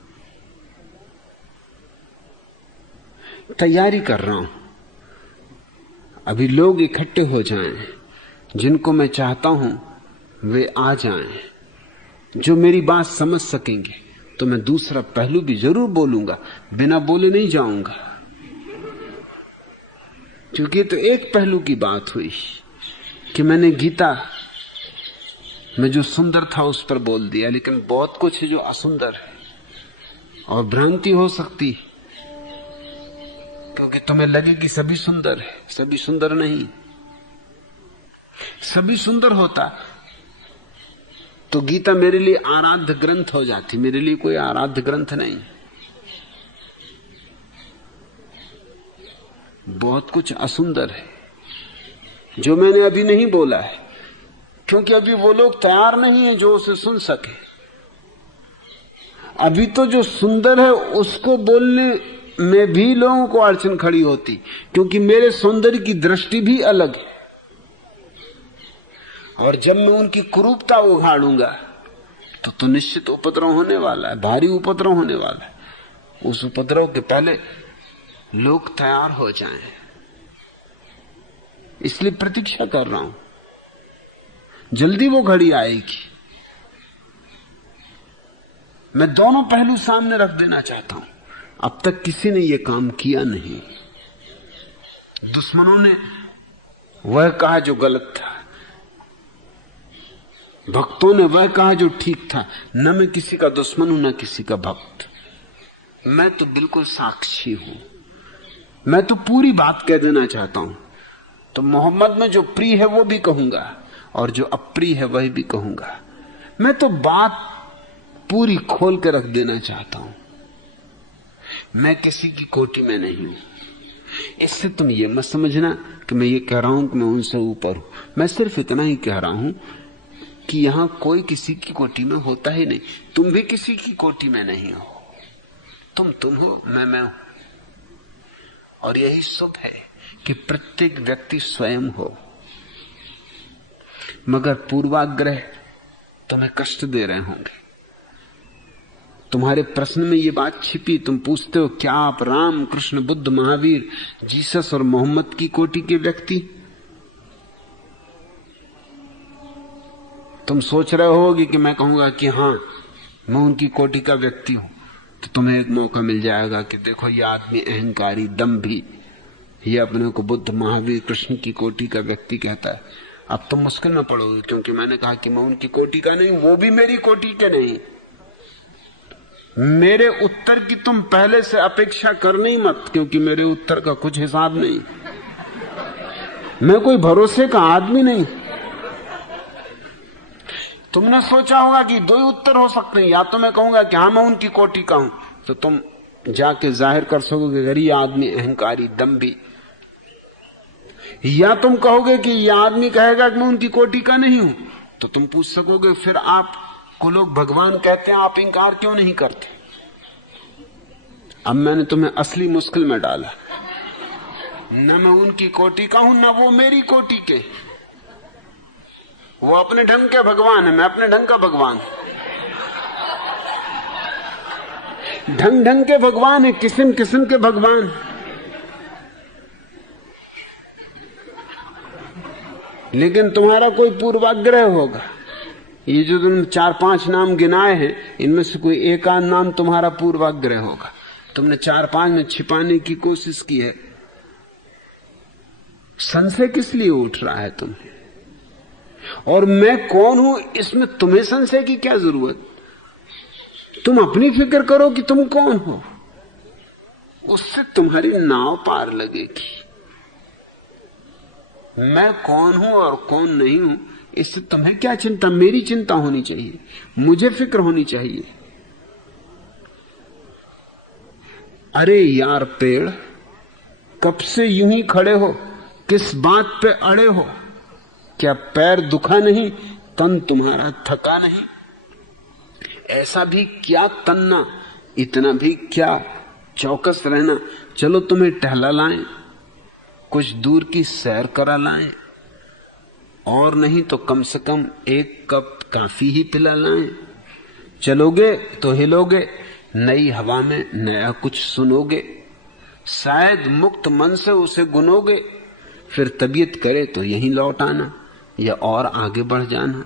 तैयारी कर रहा हूं, अभी लोग इकट्ठे हो जाएं, जिनको मैं चाहता हूं वे आ जाएं, जो मेरी बात समझ सकेंगे। तो मैं दूसरा पहलू भी जरूर बोलूंगा, बिना बोले नहीं जाऊंगा, क्योंकि तो एक पहलू की बात हुई। कि मैंने गीता में जो सुंदर था उस पर बोल दिया, लेकिन बहुत कुछ है जो असुंदर है और भ्रांति हो सकती है, क्योंकि तुम्हें लगे कि सभी सुंदर है। सभी सुंदर नहीं। सभी सुंदर होता तो गीता मेरे लिए आराध्य ग्रंथ हो जाती। मेरे लिए कोई आराध्य ग्रंथ नहीं। बहुत कुछ असुंदर है जो मैंने अभी नहीं बोला है, क्योंकि अभी वो लोग तैयार नहीं है जो उसे सुन सके। अभी तो जो सुंदर है उसको बोलने में भी लोगों को अड़चन खड़ी होती, क्योंकि मेरे सौंदर्य की दृष्टि भी अलग है। और जब मैं उनकी कुरूपता उघाड़ूंगा तो निश्चित उपद्रव होने वाला है, भारी उपद्रव होने वाला है। उस उपद्रव के पहले लोग तैयार हो जाएं, इसलिए प्रतीक्षा कर रहा हूं। जल्दी वो घड़ी आएगी। मैं दोनों पहलू सामने रख देना चाहता हूं। अब तक किसी ने यह काम किया नहीं। दुश्मनों ने वह कहा जो गलत था, भक्तों ने वह कहा जो ठीक था। न मैं किसी का दुश्मन हूं न किसी का भक्त। मैं तो बिल्कुल साक्षी हूं। मैं तो पूरी बात कह देना चाहता हूं। तो मोहम्मद में जो प्रिय है वो भी कहूंगा और जो अप्रिय है वही भी कहूंगा। मैं तो बात पूरी खोल के रख देना चाहता हूं। मैं किसी की कोटि में नहीं हूं। इससे तुम ये मत समझना कि मैं ये कह रहा हूं कि मैं उनसे ऊपर हूं। मैं सिर्फ इतना ही कह रहा हूं कि यहां कोई किसी की कोटि में होता ही नहीं। तुम भी किसी की कोटि में नहीं हो। तुम हो, मैं हूं। और यही शुभ है कि प्रत्येक व्यक्ति स्वयं हो। मगर पूर्वाग्रह तुम्हें कष्ट दे रहे होंगे। तुम्हारे प्रश्न में ये बात छिपी। तुम पूछते हो क्या आप राम, कृष्ण, बुद्ध, महावीर, जीसस और मोहम्मद की कोटि के व्यक्ति? तुम सोच रहे होगे कि मैं कहूंगा कि हां मैं उनकी कोटि का व्यक्ति हूं, तो तुम्हें एक मौका मिल जाएगा कि देखो ये आदमी अहंकारी, दंभी, ये अपने को बुद्ध, महावीर, कृष्ण की कोटि का व्यक्ति कहता है। अब तुम मुश्किल में पड़ोगे, क्योंकि मैंने कहा कि मैं उनकी कोटि का नहीं, वो भी मेरी कोटि के नहीं। मेरे उत्तर की तुम पहले से अपेक्षा करनी मत, क्योंकि मेरे उत्तर का कुछ हिसाब नहीं। मैं कोई भरोसे का आदमी नहीं। तुमने सोचा होगा कि दो ही उत्तर हो सकते हैं, या तो मैं कहूंगा कि हाँ मैं उनकी कोटि का हूं, तो तुम जाके जाहिर कर सकोगे कि ये आदमी अहंकारी, दंभी। या तुम कहोगे कि यह आदमी कहेगा कि मैं उनकी कोटि का नहीं हूं, तो तुम पूछ सकोगे फिर आपको लोग भगवान कहते हैं, आप इंकार क्यों नहीं करते? अब मैंने तुम्हें असली मुश्किल में डाला। न मैं उनकी कोटि का हूं, न वो मेरी कोटि के। वो अपने ढंग के भगवान है, मैं अपने ढंग का भगवान। ढंग ढंग के भगवान है, किस्म किस्म के भगवान। लेकिन तुम्हारा कोई पूर्वाग्रह होगा। ये जो तुम 4-5 नाम गिनाए हैं, इनमें से कोई एक आध नाम तुम्हारा पूर्वाग्रह होगा। तुमने 4-5 में छिपाने की कोशिश की है। संशय किस लिए उठ रहा है तुम्हें? और मैं कौन हूं इसमें तुम्हें संशय की क्या जरूरत? तुम अपनी फिक्र करो कि तुम कौन हो, उससे तुम्हारी नाव पार लगेगी। मैं कौन हूं और कौन नहीं हूं, इससे तुम्हें क्या चिंता? मेरी चिंता होनी चाहिए, मुझे फिक्र होनी चाहिए। अरे यार पेड़, कब से यूं ही खड़े हो? किस बात पे अड़े हो? क्या पैर दुखा नहीं? तन तुम्हारा थका नहीं? ऐसा भी क्या तन्ना, इतना भी क्या चौकस रहना? चलो तुम्हें टहला लाएं, कुछ दूर की सैर करा लाएं, और नहीं तो कम से कम एक कप काफी ही पिला लाएं। चलोगे तो हिलोगे, नई हवा में नया कुछ सुनोगे, शायद मुक्त मन से उसे गुनोगे। फिर तबीयत करे तो यहीं लौट आना या और आगे बढ़ जाना।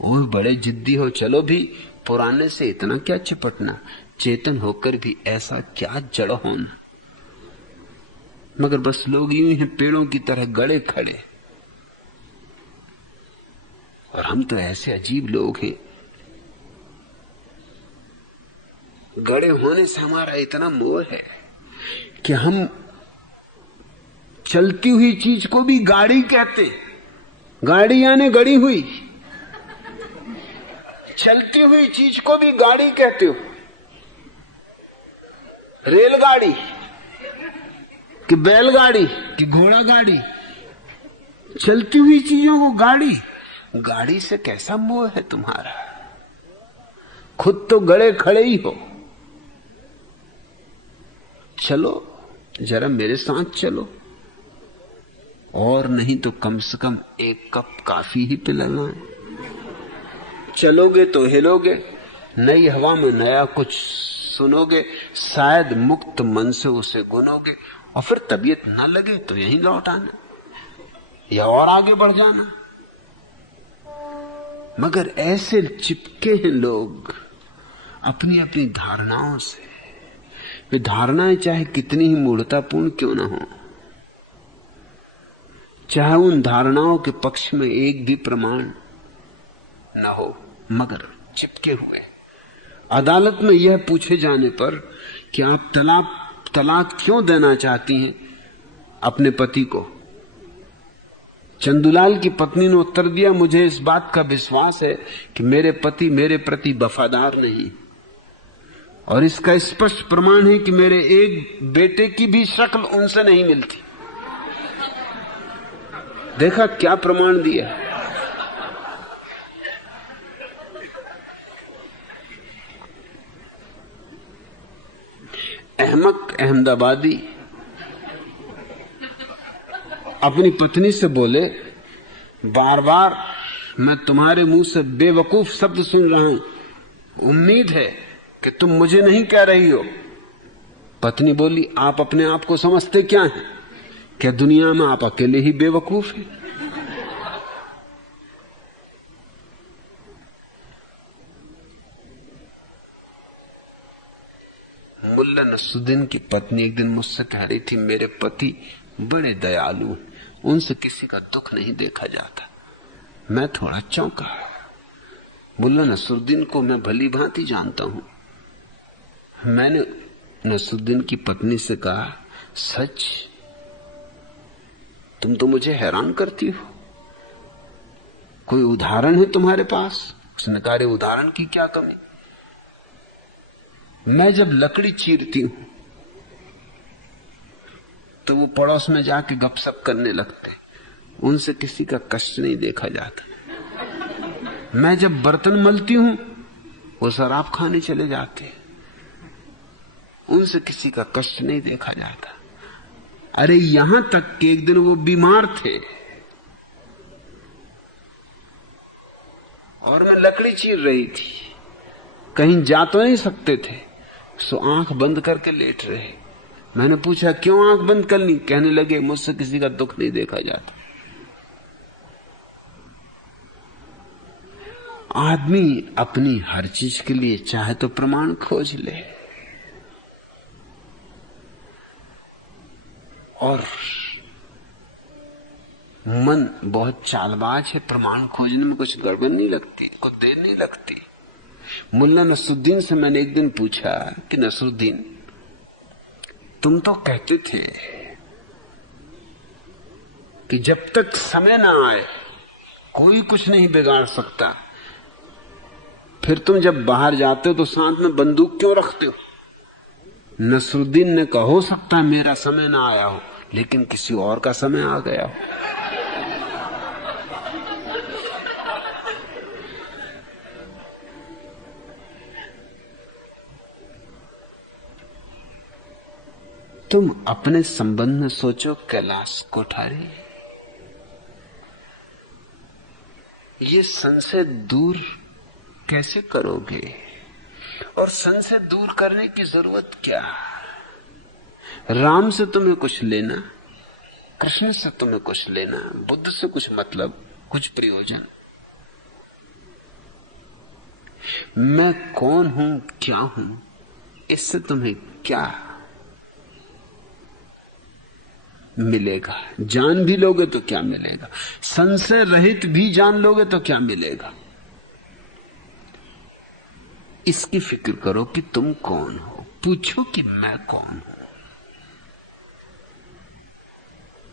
ओह बड़े जिद्दी हो, चलो भी, पुराने से इतना क्या चिपटना, चेतन होकर भी ऐसा क्या जड़ होना। मगर बस लोग यूं हैं पेड़ों की तरह गड़े खड़े। और हम तो ऐसे अजीब लोग हैं, गड़े होने से हमारा इतना मोह है कि हम चलती हुई चीज को भी गाड़ी कहते हैं। गाड़ी यानी गड़ी हुई, चलती हुई चीज को भी गाड़ी कहते हो। रेलगाड़ी कि बैलगाड़ी कि घोड़ा गाड़ी, चलती हुई चीजों को गाड़ी। गाड़ी से कैसा मोह है तुम्हारा? खुद तो गड़े खड़े ही हो। चलो जरा मेरे साथ चलो, और नहीं तो कम से कम एक कप काफी ही पिलाना। चलोगे तो हिलोगे, नई हवा में नया कुछ सुनोगे, शायद मुक्त मन से उसे गुनोगे, और फिर तबीयत ना लगे तो यहीं लौट आना या और आगे बढ़ जाना। मगर ऐसे चिपके हैं लोग अपनी अपनी धारणाओं से। वे धारणाएं चाहे कितनी ही मूढ़तापूर्ण क्यों ना हो, चाहे उन धारणाओं के पक्ष में एक भी प्रमाण न हो, मगर चिपके हुए। अदालत में यह पूछे जाने पर कि आप तलाक क्यों देना चाहती हैं अपने पति को, चंदूलाल की पत्नी ने उत्तर दिया, मुझे इस बात का विश्वास है कि मेरे पति मेरे प्रति वफादार नहीं, और इसका स्पष्ट प्रमाण है कि मेरे एक बेटे की भी शक्ल उनसे नहीं मिलती। देखा क्या प्रमाण दिया। अहमक अहमदाबादी अपनी पत्नी से बोले, बार बार मैं तुम्हारे मुंह से बेवकूफ शब्द सुन रहा हूं, उम्मीद है कि तुम मुझे नहीं कह रही हो। पत्नी बोली, आप अपने आप को समझते क्या हैं? क्या दुनिया में आप अकेले ही बेवकूफ हैं? मुल्ला नसरुद्दीन की पत्नी एक दिन मुझसे कह रही थी, मेरे पति बड़े दयालु हैं, उनसे किसी का दुख नहीं देखा जाता। मैं थोड़ा चौंका। मुल्ला नसरुद्दीन को मैं भली भांति जानता हूं। मैंने नसरुद्दीन की पत्नी से कहा, सच? तुम तो मुझे हैरान करती हो, कोई उदाहरण है तुम्हारे पास? उसने कहा, उदाहरण की क्या कमी? मैं जब लकड़ी चीरती हूं तो वो पड़ोस में जाके गपशप करने लगते, उनसे किसी का कष्ट नहीं देखा जाता। मैं जब बर्तन मलती हूं वो शराब खाने चले जाते, उनसे किसी का कष्ट नहीं देखा जाता। अरे यहां तक कि एक दिन वो बीमार थे और मैं लकड़ी चीर रही थी, कहीं जा तो नहीं सकते थे, सो आंख बंद करके लेट रहे। मैंने पूछा, क्यों आंख बंद कर ली? कहने लगे, मुझसे किसी का दुख नहीं देखा जाता। आदमी अपनी हर चीज के लिए चाहे तो प्रमाण खोज ले, और मन बहुत चालबाज है, प्रमाण खोजने में कुछ गड़बड़ नहीं लगती, कुछ देर नहीं लगती। मुल्ला नसरुद्दीन से मैंने एक दिन पूछा कि नसरुद्दीन, तुम तो कहते थे कि जब तक समय ना आए कोई कुछ नहीं बिगाड़ सकता, फिर तुम जब बाहर जाते हो तो साथ में बंदूक क्यों रखते हो? नसरुद्दीन ने कहा, हो सकता है मेरा समय ना आया हो, लेकिन किसी और का समय आ गया हो। तुम अपने संबंध में सोचो, कैलाश कोठारी, ये संशय दूर कैसे करोगे? और संशय दूर करने की जरूरत क्या? राम से तुम्हें कुछ लेना, कृष्ण से तुम्हें कुछ लेना, बुद्ध से कुछ मतलब, कुछ प्रयोजन? मैं कौन हूं, क्या हूं, इससे तुम्हें क्या? मिलेगा? जान भी लोगे तो क्या मिलेगा? संशय रहित भी जान लोगे तो क्या मिलेगा? इसकी फिक्र करो कि तुम कौन हो, पूछो कि मैं कौन हूं।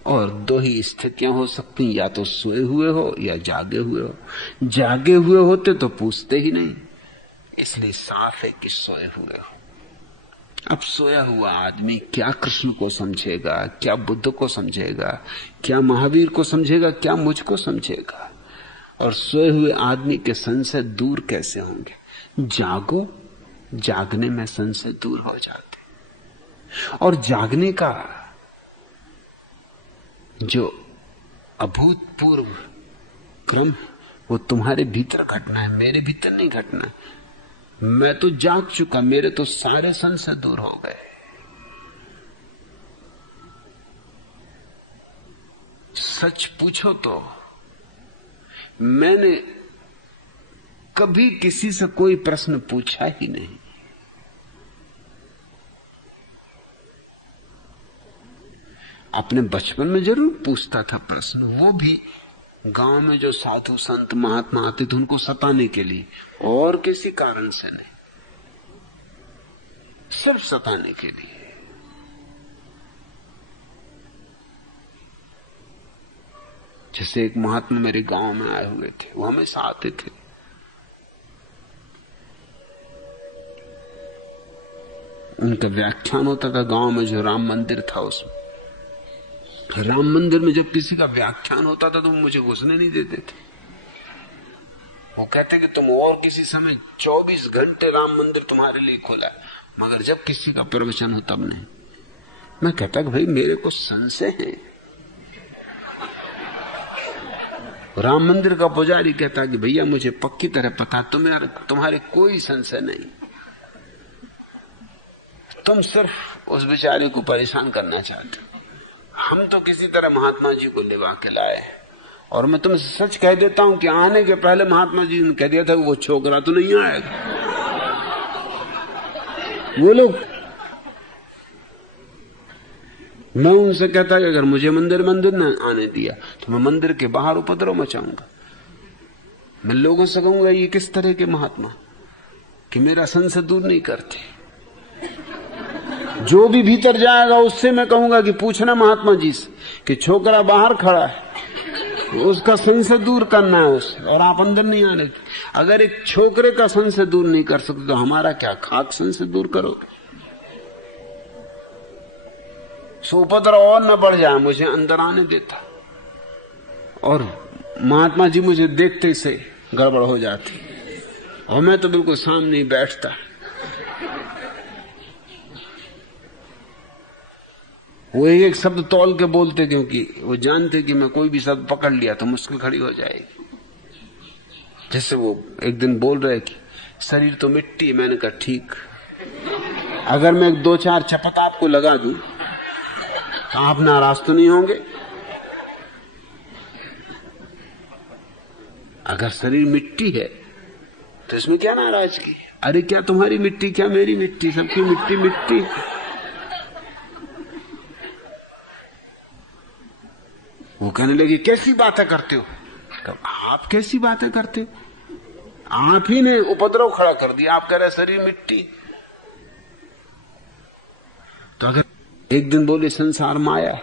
और दो ही स्थितियां हो सकती, या तो सोए हुए हो या जागे हुए हो। जागे हुए होते तो पूछते ही नहीं, इसलिए साफ है कि सोए हुए हो। अब सोया हुआ आदमी क्या कृष्ण को समझेगा, क्या बुद्ध को समझेगा, क्या महावीर को समझेगा, क्या मुझको समझेगा? और सोए हुए आदमी के संशय दूर कैसे होंगे? जागो, जागने में संशय दूर हो जाते। और जागने का जो अभूतपूर्व क्रम, वो तुम्हारे भीतर घटना है, मेरे भीतर नहीं घटना। मैं तो जाग चुका, मेरे तो सारे संशय दूर हो गए। सच पूछो तो मैंने कभी किसी से कोई प्रश्न पूछा ही नहीं। अपने बचपन में जरूर पूछता था प्रश्न, वो भी गांव में जो साधु संत महात्मा आते थे उनको सताने के लिए, और किसी कारण से नहीं, सिर्फ सताने के लिए। जैसे एक महात्मा मेरे गांव में आए हुए थे, वो हमेशा आते थे। उनका व्याख्यान होता था गांव में, जो राम मंदिर था उसमें। राम मंदिर में जब किसी का व्याख्यान होता था तो मुझे घुसने नहीं देते थे। वो कहते कि तुम और किसी समय 24 घंटे राम मंदिर तुम्हारे लिए खोला है, मगर जब किसी का प्रवचन हो तब नहीं। मैं कहता कि भाई मेरे को संशय है। राम मंदिर का पुजारी कहता कि भैया मुझे पक्की तरह पता, तुम्हारे कोई संशय नहीं, तुम सिर्फ उस बेचारे को परेशान करना चाहते हो। हम तो किसी तरह महात्मा जी को लिवा के लाए, और मैं तुम्हें सच कह देता हूं कि आने के पहले महात्मा जी ने कह दिया था वो छोकरा तो नहीं आएगा। वो लोग, मैं उनसे कहता कि अगर मुझे मंदिर न आने दिया तो मैं मंदिर के बाहर उपद्रव मचाऊंगा। मैं लोगों से कहूंगा ये किस तरह के महात्मा कि मेरा संशय दूर नहीं करते। जो भी भीतर जाएगा उससे मैं कहूंगा कि पूछना महात्मा जी से कि छोकरा बाहर खड़ा है, उसका संशय दूर करना है उससे, और आप अंदर नहीं आने। अगर एक छोकरे का संशय दूर नहीं कर सकते तो हमारा क्या खाक संशय दूर करोगे? सो उपद्रव और न बढ़ जाए, मुझे अंदर आने देता। और महात्मा जी मुझे देखते से गड़बड़ हो जाती, और मैं तो बिल्कुल सामने ही बैठता। वो एक शब्द तौल के बोलते, क्योंकि वो जानते कि मैं कोई भी शब्द पकड़ लिया तो मुश्किल खड़ी हो जाएगी। जैसे वो एक दिन बोल रहे कि शरीर तो मिट्टी। मैंने कहा ठीक, अगर मैं 2-4 चपत आपको लगा दूं तो आप नाराज तो नहीं होंगे? अगर शरीर मिट्टी है तो इसमें क्या नाराजगी? अरे क्या तुम्हारी मिट्टी, क्या मेरी मिट्टी, सबकी मिट्टी मिट्टी। वो कहने लगे कैसी बातें करते हो? आप कैसी बातें करते हो? आप ही ने उपद्रव खड़ा कर दिया, आप कह रहे शरीर मिट्टी। तो अगर एक दिन बोले संसार माया,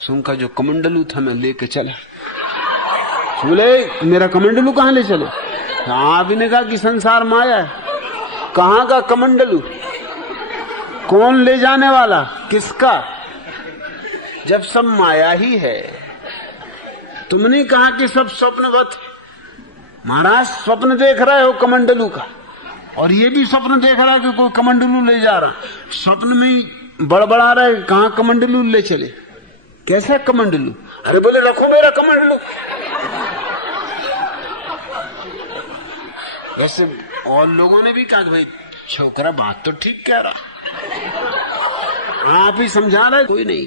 तो उनका जो कमंडलू था मैं लेके चला। बोले मेरा कमंडलू कहां ले चले? आप ही ने कहा कि संसार माया है। कहां का कमंडलू? कौन ले जाने वाला? किसका? जब सब माया ही है। तुमने कहा कि सब स्वप्नवत है। महाराज स्वप्न देख रहे हो कमंडलू का, और ये भी स्वप्न देख रहा है कि कोई कमंडलू ले जा रहा। स्वप्न में ही बड़बड़ा रहा है, कहां कमंडलू ले चले? कैसा कमंडलू? अरे बोले रखो मेरा कमंडलू। वैसे और लोगों ने भी कहा कि भाई छोकरा बात तो ठीक कह रहा, आप ही समझा रहे, कोई नहीं।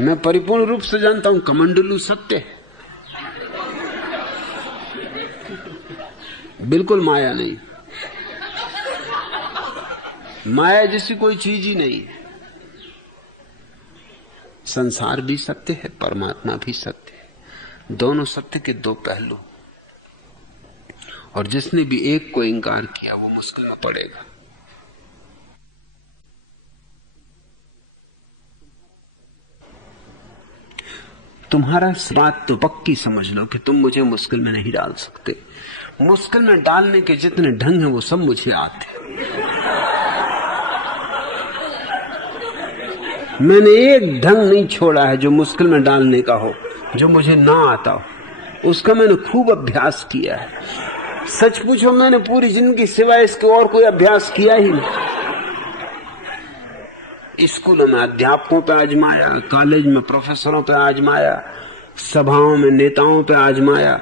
मैं परिपूर्ण रूप से जानता हूं कमंडलू सत्य है, बिल्कुल माया नहीं। माया जैसी कोई चीज ही नहीं है। संसार भी सत्य है, परमात्मा भी सत्य है, दोनों सत्य के दो पहलू। और जिसने भी एक को इंकार किया वो मुश्किल में पड़ेगा। तुम्हारा बात तो पक्की समझ लो कि तुम मुझे मुश्किल में नहीं डाल सकते। मुश्किल में डालने के जितने ढंग हैं वो सब मुझे आते। मैंने एक ढंग नहीं छोड़ा है जो मुश्किल में डालने का हो जो मुझे ना आता हो। उसका मैंने खूब अभ्यास किया है। सच पूछो, मैंने पूरी जिंदगी सिवाय इसके और कोई अभ्यास किया ही नहीं। स्कूलों में अध्यापकों पे आजमाया, कॉलेज में प्रोफेसरों पे आजमाया, सभाओं में नेताओं पे आजमाया,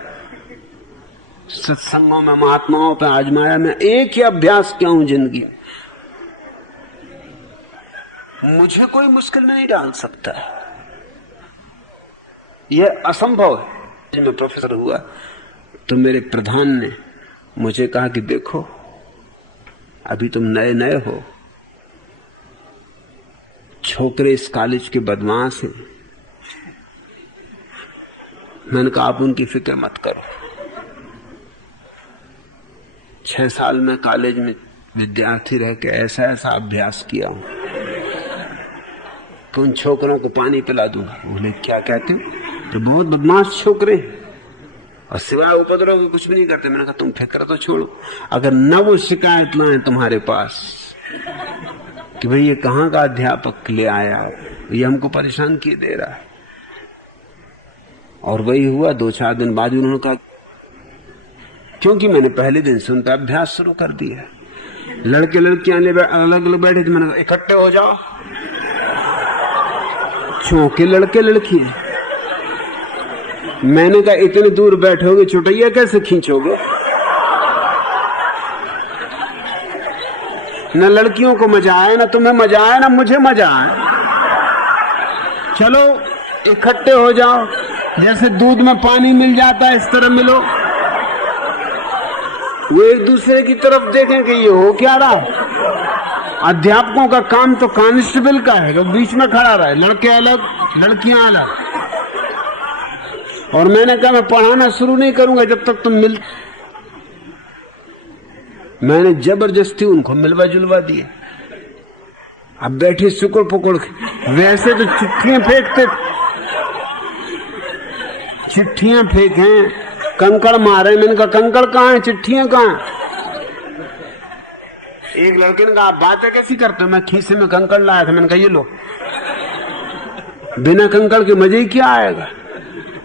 सत्संगों में महात्माओं पे आजमाया। मैं एक ही अभ्यास किया हूं जिंदगी। मुझे कोई मुश्किल में नहीं डाल सकता, यह असंभव है। जब मैं प्रोफेसर हुआ तो मेरे प्रधान ने मुझे कहा कि देखो, अभी तुम नए नए हो, छोकरे इस कॉलेज के बदमाश हैं। मैंने कहा आप उनकी फिक्र मत करो। 6 साल में कॉलेज में विद्यार्थी रह के ऐसा ऐसा अभ्यास किया हूं कि उन छोकरों को पानी पिला दूंगा। बोले क्या कहते हो? तो बहुत बदमाश छोकरे और सिवाय उपद्रव के कुछ भी नहीं करते। मैंने कहा तुम फिक्र तो छोड़ो, अगर न वो शिकायत लाए तुम्हारे पास कि भाई ये कहां का अध्यापक ले आया, ये हमको परेशान किए दे रहा है। और वही हुआ। 2-4 दिन बाद उन्होंने कहा, क्योंकि मैंने पहले दिन से उनका अभ्यास शुरू कर दिया। लड़के लड़कियां अलग अलग बैठे थे, मैंने कहा इकट्ठे हो जाओ। चौंके लड़के लड़की। मैंने कहा इतने दूर बैठोगे, चुटैया कैसे खींचोगे? न लड़कियों को मजा आया, न तुम्हें मजा आया, न मुझे मजा आया। चलो इकट्ठे हो जाओ, जैसे दूध में पानी मिल जाता है इस तरह मिलो। वो एक दूसरे की तरफ देखें कि ये हो क्या रहा। अध्यापकों का काम तो कांस्टेबल का है, जो बीच में खड़ा रहे, लड़के अलग लड़कियां अलग। और मैंने कहा मैं पढ़ाना शुरू नहीं करूंगा जब तक तुम मिल। मैंने जबरदस्ती उनको मिलवा जुलवा दिया। अब बैठे सुकुड़ पुकुड़ के, वैसे तो चिट्ठियां फेंकते, चिट्ठियां फेंके, कंकड़ मारे। मैंने कहा कंकड़ कहाँ है, चिट्ठियां कहाँ है? एक लड़के ने कहा आप बातें कैसी करते हो? मैं खीसे में कंकड़ लाया था। मैंने कहा ये लो, बिना कंकड़ के मजे ही क्या आएगा?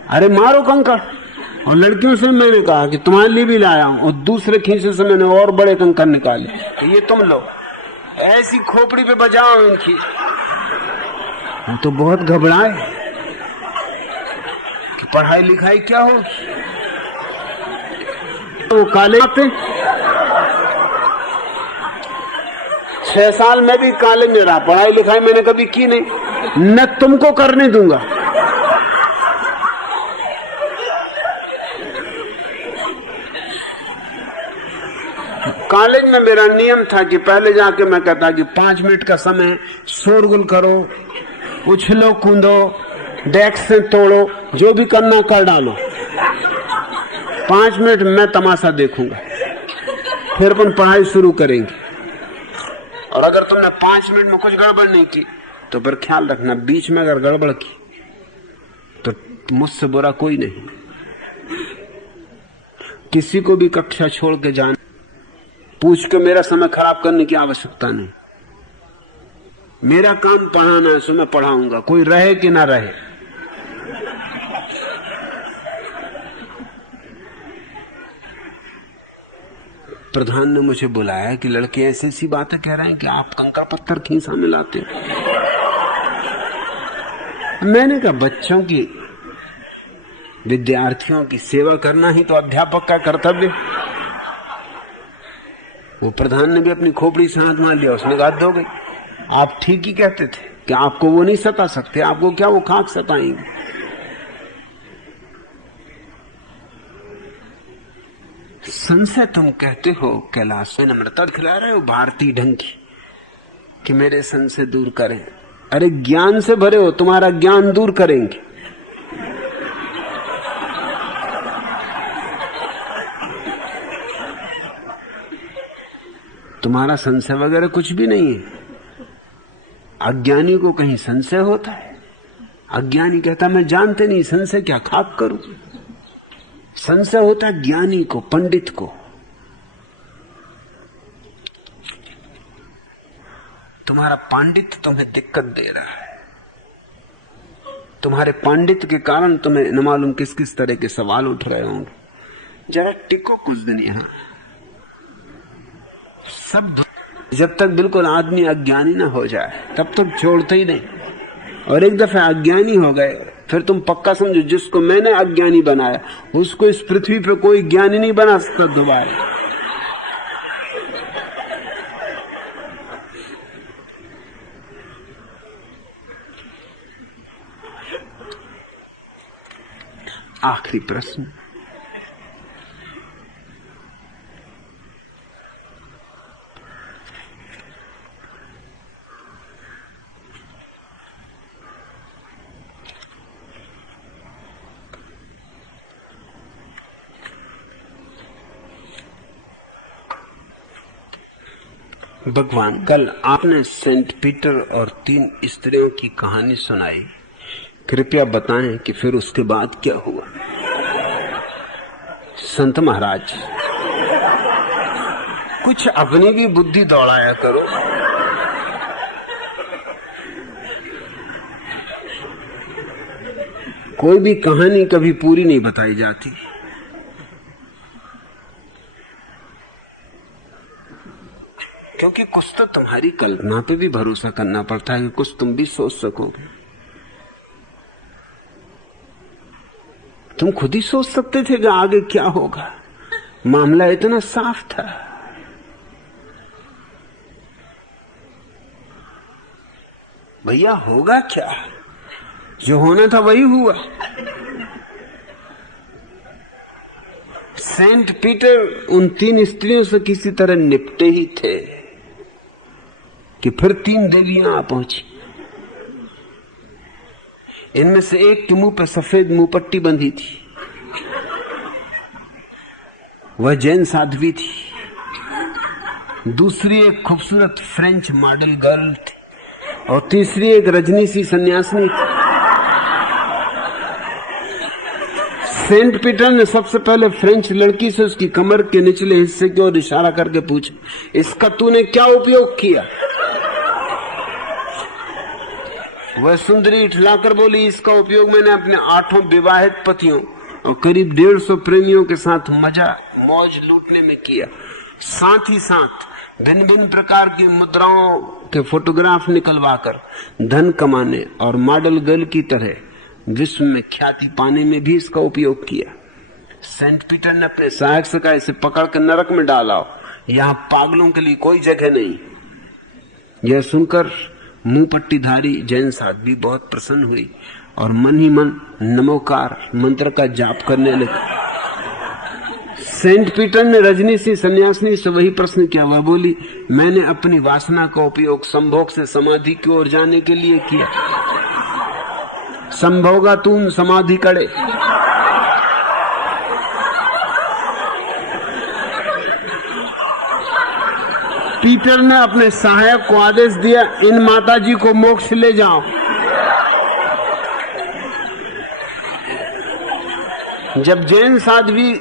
अरे मारो कंकड़। और लड़कियों से मैंने कहा कि तुम्हारे लिए भी लाया हूं। और दूसरे खीसे से मैंने और बड़े कंकड़ निकाले तो ये तुम लो। ऐसी खोपड़ी पे बजाओ इनकी। वो तो बहुत घबराए कि पढ़ाई लिखाई क्या हो। तो कॉलेज आते 6 साल में भी कॉलेज में रहा, पढ़ाई लिखाई मैंने कभी की नहीं, न तुमको करने दूंगा। कॉलेज में मेरा नियम था कि पहले जाके मैं कहता कि 5 मिनट का समय, शोरगुल करो, उछलो कूदो, डेस्क से तोड़ो, जो भी करना कर डालो। 5 मिनट मैं तमाशा देखूंगा, फिर अपन पढ़ाई शुरू करेंगे। और अगर तुमने 5 मिनट में कुछ गड़बड़ नहीं की तो फिर ख्याल रखना, बीच में अगर गड़बड़ की तो मुझसे बुरा कोई नहीं। किसी को भी कक्षा छोड़ के जाना, पूछ के मेरा समय खराब करने की आवश्यकता नहीं। मेरा काम पढ़ाना है, सो मैं पढ़ाऊंगा, कोई रहे कि ना रहे। प्रधान ने मुझे बुलाया कि लड़के ऐसी ऐसी बातें कह रहे हैं कि आप कंकड़ पत्थर खीसा में लाते हो। मैंने कहा बच्चों की, विद्यार्थियों की सेवा करना ही तो अध्यापक का कर्तव्य। वो प्रधान ने भी अपनी खोपड़ी से हाथ मार लिया। उसने कहा दो गई, आप ठीक ही कहते थे कि आपको वो नहीं सता सकते, आपको क्या वो खाक सताएंगे। संशय तुम कहते हो कैलाश में नम्रता दिखला रहे हो भारतीय ढंग की कि मेरे संशय दूर करें। अरे ज्ञान से भरे हो, तुम्हारा ज्ञान दूर करेंगे। तुम्हारा संशय वगैरह कुछ भी नहीं है। अज्ञानी को कहीं संशय होता है? अज्ञानी कहता मैं जानते नहीं, संशय क्या खाक करूं। संशय होता है ज्ञानी को, पंडित को। तुम्हारा पांडित्य तुम्हें दिक्कत दे रहा है। तुम्हारे पांडित्य के कारण तुम्हें न मालूम किस किस तरह के सवाल उठ रहे होंगे। जरा टिको कुछ दिन यहां। सब जब तक बिल्कुल आदमी अज्ञानी ना हो जाए तब तक छोड़ते ही नहीं। और एक दफा अज्ञानी हो गए फिर तुम पक्का समझो, जिसको मैंने अज्ञानी बनाया उसको इस पृथ्वी पे कोई ज्ञानी नहीं बना सकता दोबारा। आखिरी प्रश्न, भगवान, कल आपने सेंट पीटर और 3 स्त्रियों की कहानी सुनाई, कृपया बताएं कि फिर उसके बाद क्या हुआ। संत महाराज, कुछ अपनी भी बुद्धि दौड़ाया करो। कोई भी कहानी कभी पूरी नहीं बताई जाती। क्योंकि कुछ तो तुम्हारी कल्पना पे भी भरोसा करना पड़ता है कि कुछ तुम भी सोच सकोगे। तुम खुद ही सोच सकते थे कि आगे क्या होगा। मामला इतना साफ था। भैया होगा क्या, जो होना था वही हुआ। सेंट पीटर उन 3 स्त्रियों से किसी तरह निपटे ही थे कि फिर 3 देवियां आ पहुंची। इनमें से एक के मुंह पर सफेद मुंहपट्टी बंधी थी, वह जैन साध्वी थी। दूसरी एक खूबसूरत फ्रेंच मॉडल गर्ल थी और तीसरी एक रजनी सी सन्यासिनी थी। सेंट पीटर ने सबसे पहले फ्रेंच लड़की से उसकी कमर के निचले हिस्से की ओर इशारा करके पूछा, इसका तूने क्या उपयोग किया? वह सुंदरी इठलाकर बोली, इसका उपयोग मैंने अपने 8 विवाहित पतियों और करीब 150 प्रेमियों के साथ मजा मौज लूटने में किया। साथ ही साथ भिन्न भिन्न प्रकार की मुद्राओं के फोटोग्राफ निकलवाकर धन कमाने और मॉडल गर्ल की तरह विश्व में ख्याति पाने में भी इसका उपयोग किया। सेंट पीटर ने अपने सहायक से कहा, इसे पकड़कर नरक में डालाओ, यहां पागलों के लिए कोई जगह नहीं। यह सुनकर मुंह पट्टीधारी जैन साध्वी बहुत प्रसन्न हुई और मन ही मन नमोकार मंत्र का जाप करने लगी। सेंट पीटर ने रजनी सी सन्यासिनी से वही प्रश्न किया। वह बोली, मैंने अपनी वासना का उपयोग संभोग से समाधि की ओर जाने के लिए किया। संभोगा तून समाधि कड़े। पीटर ने अपने सहायक को आदेश दिया, इन माताजी को मोक्ष ले जाओ। जब जैन साध्वी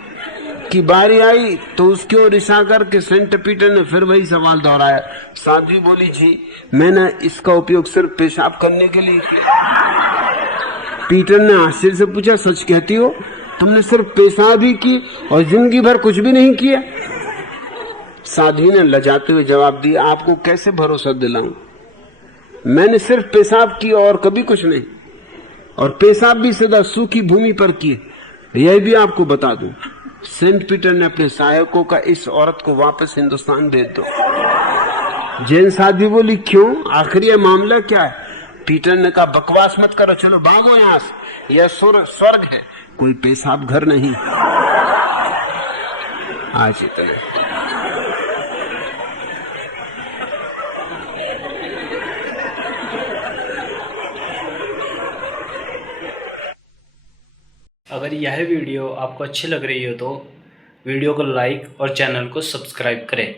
की बारी आई तो उसकी ओर इशारा करके सेंट पीटर ने फिर वही सवाल दोहराया। साध्वी बोली, जी मैंने इसका उपयोग सिर्फ पेशाब करने के लिए किया। पीटर ने आश्चर्य से पूछा, सच कहती हो? तुमने सिर्फ पेशाब ही की और जिंदगी भर कुछ भी नहीं किया? साध्वी ने लजाते हुए जवाब दिया, आपको कैसे भरोसा दिलाऊं? मैंने सिर्फ पेशाब की और कभी कुछ नहीं, और पेशाब भी सदा सूखी भूमि पर किए, यह भी आपको बता दूं। सेंट पीटर ने अपने सहायकों का, इस औरत को वापस हिंदुस्तान भेज दो। जैन साध्वी बोली, क्यों? आखिर यह मामला क्या है? पीटर ने कहा, बकवास मत करो, चलो भागो यहां से। यह स्वर्ग है, कोई पेशाब घर नहीं। आज इतना। अगर यह वीडियो आपको अच्छी लग रही हो तो वीडियो को लाइक और चैनल को सब्सक्राइब करें।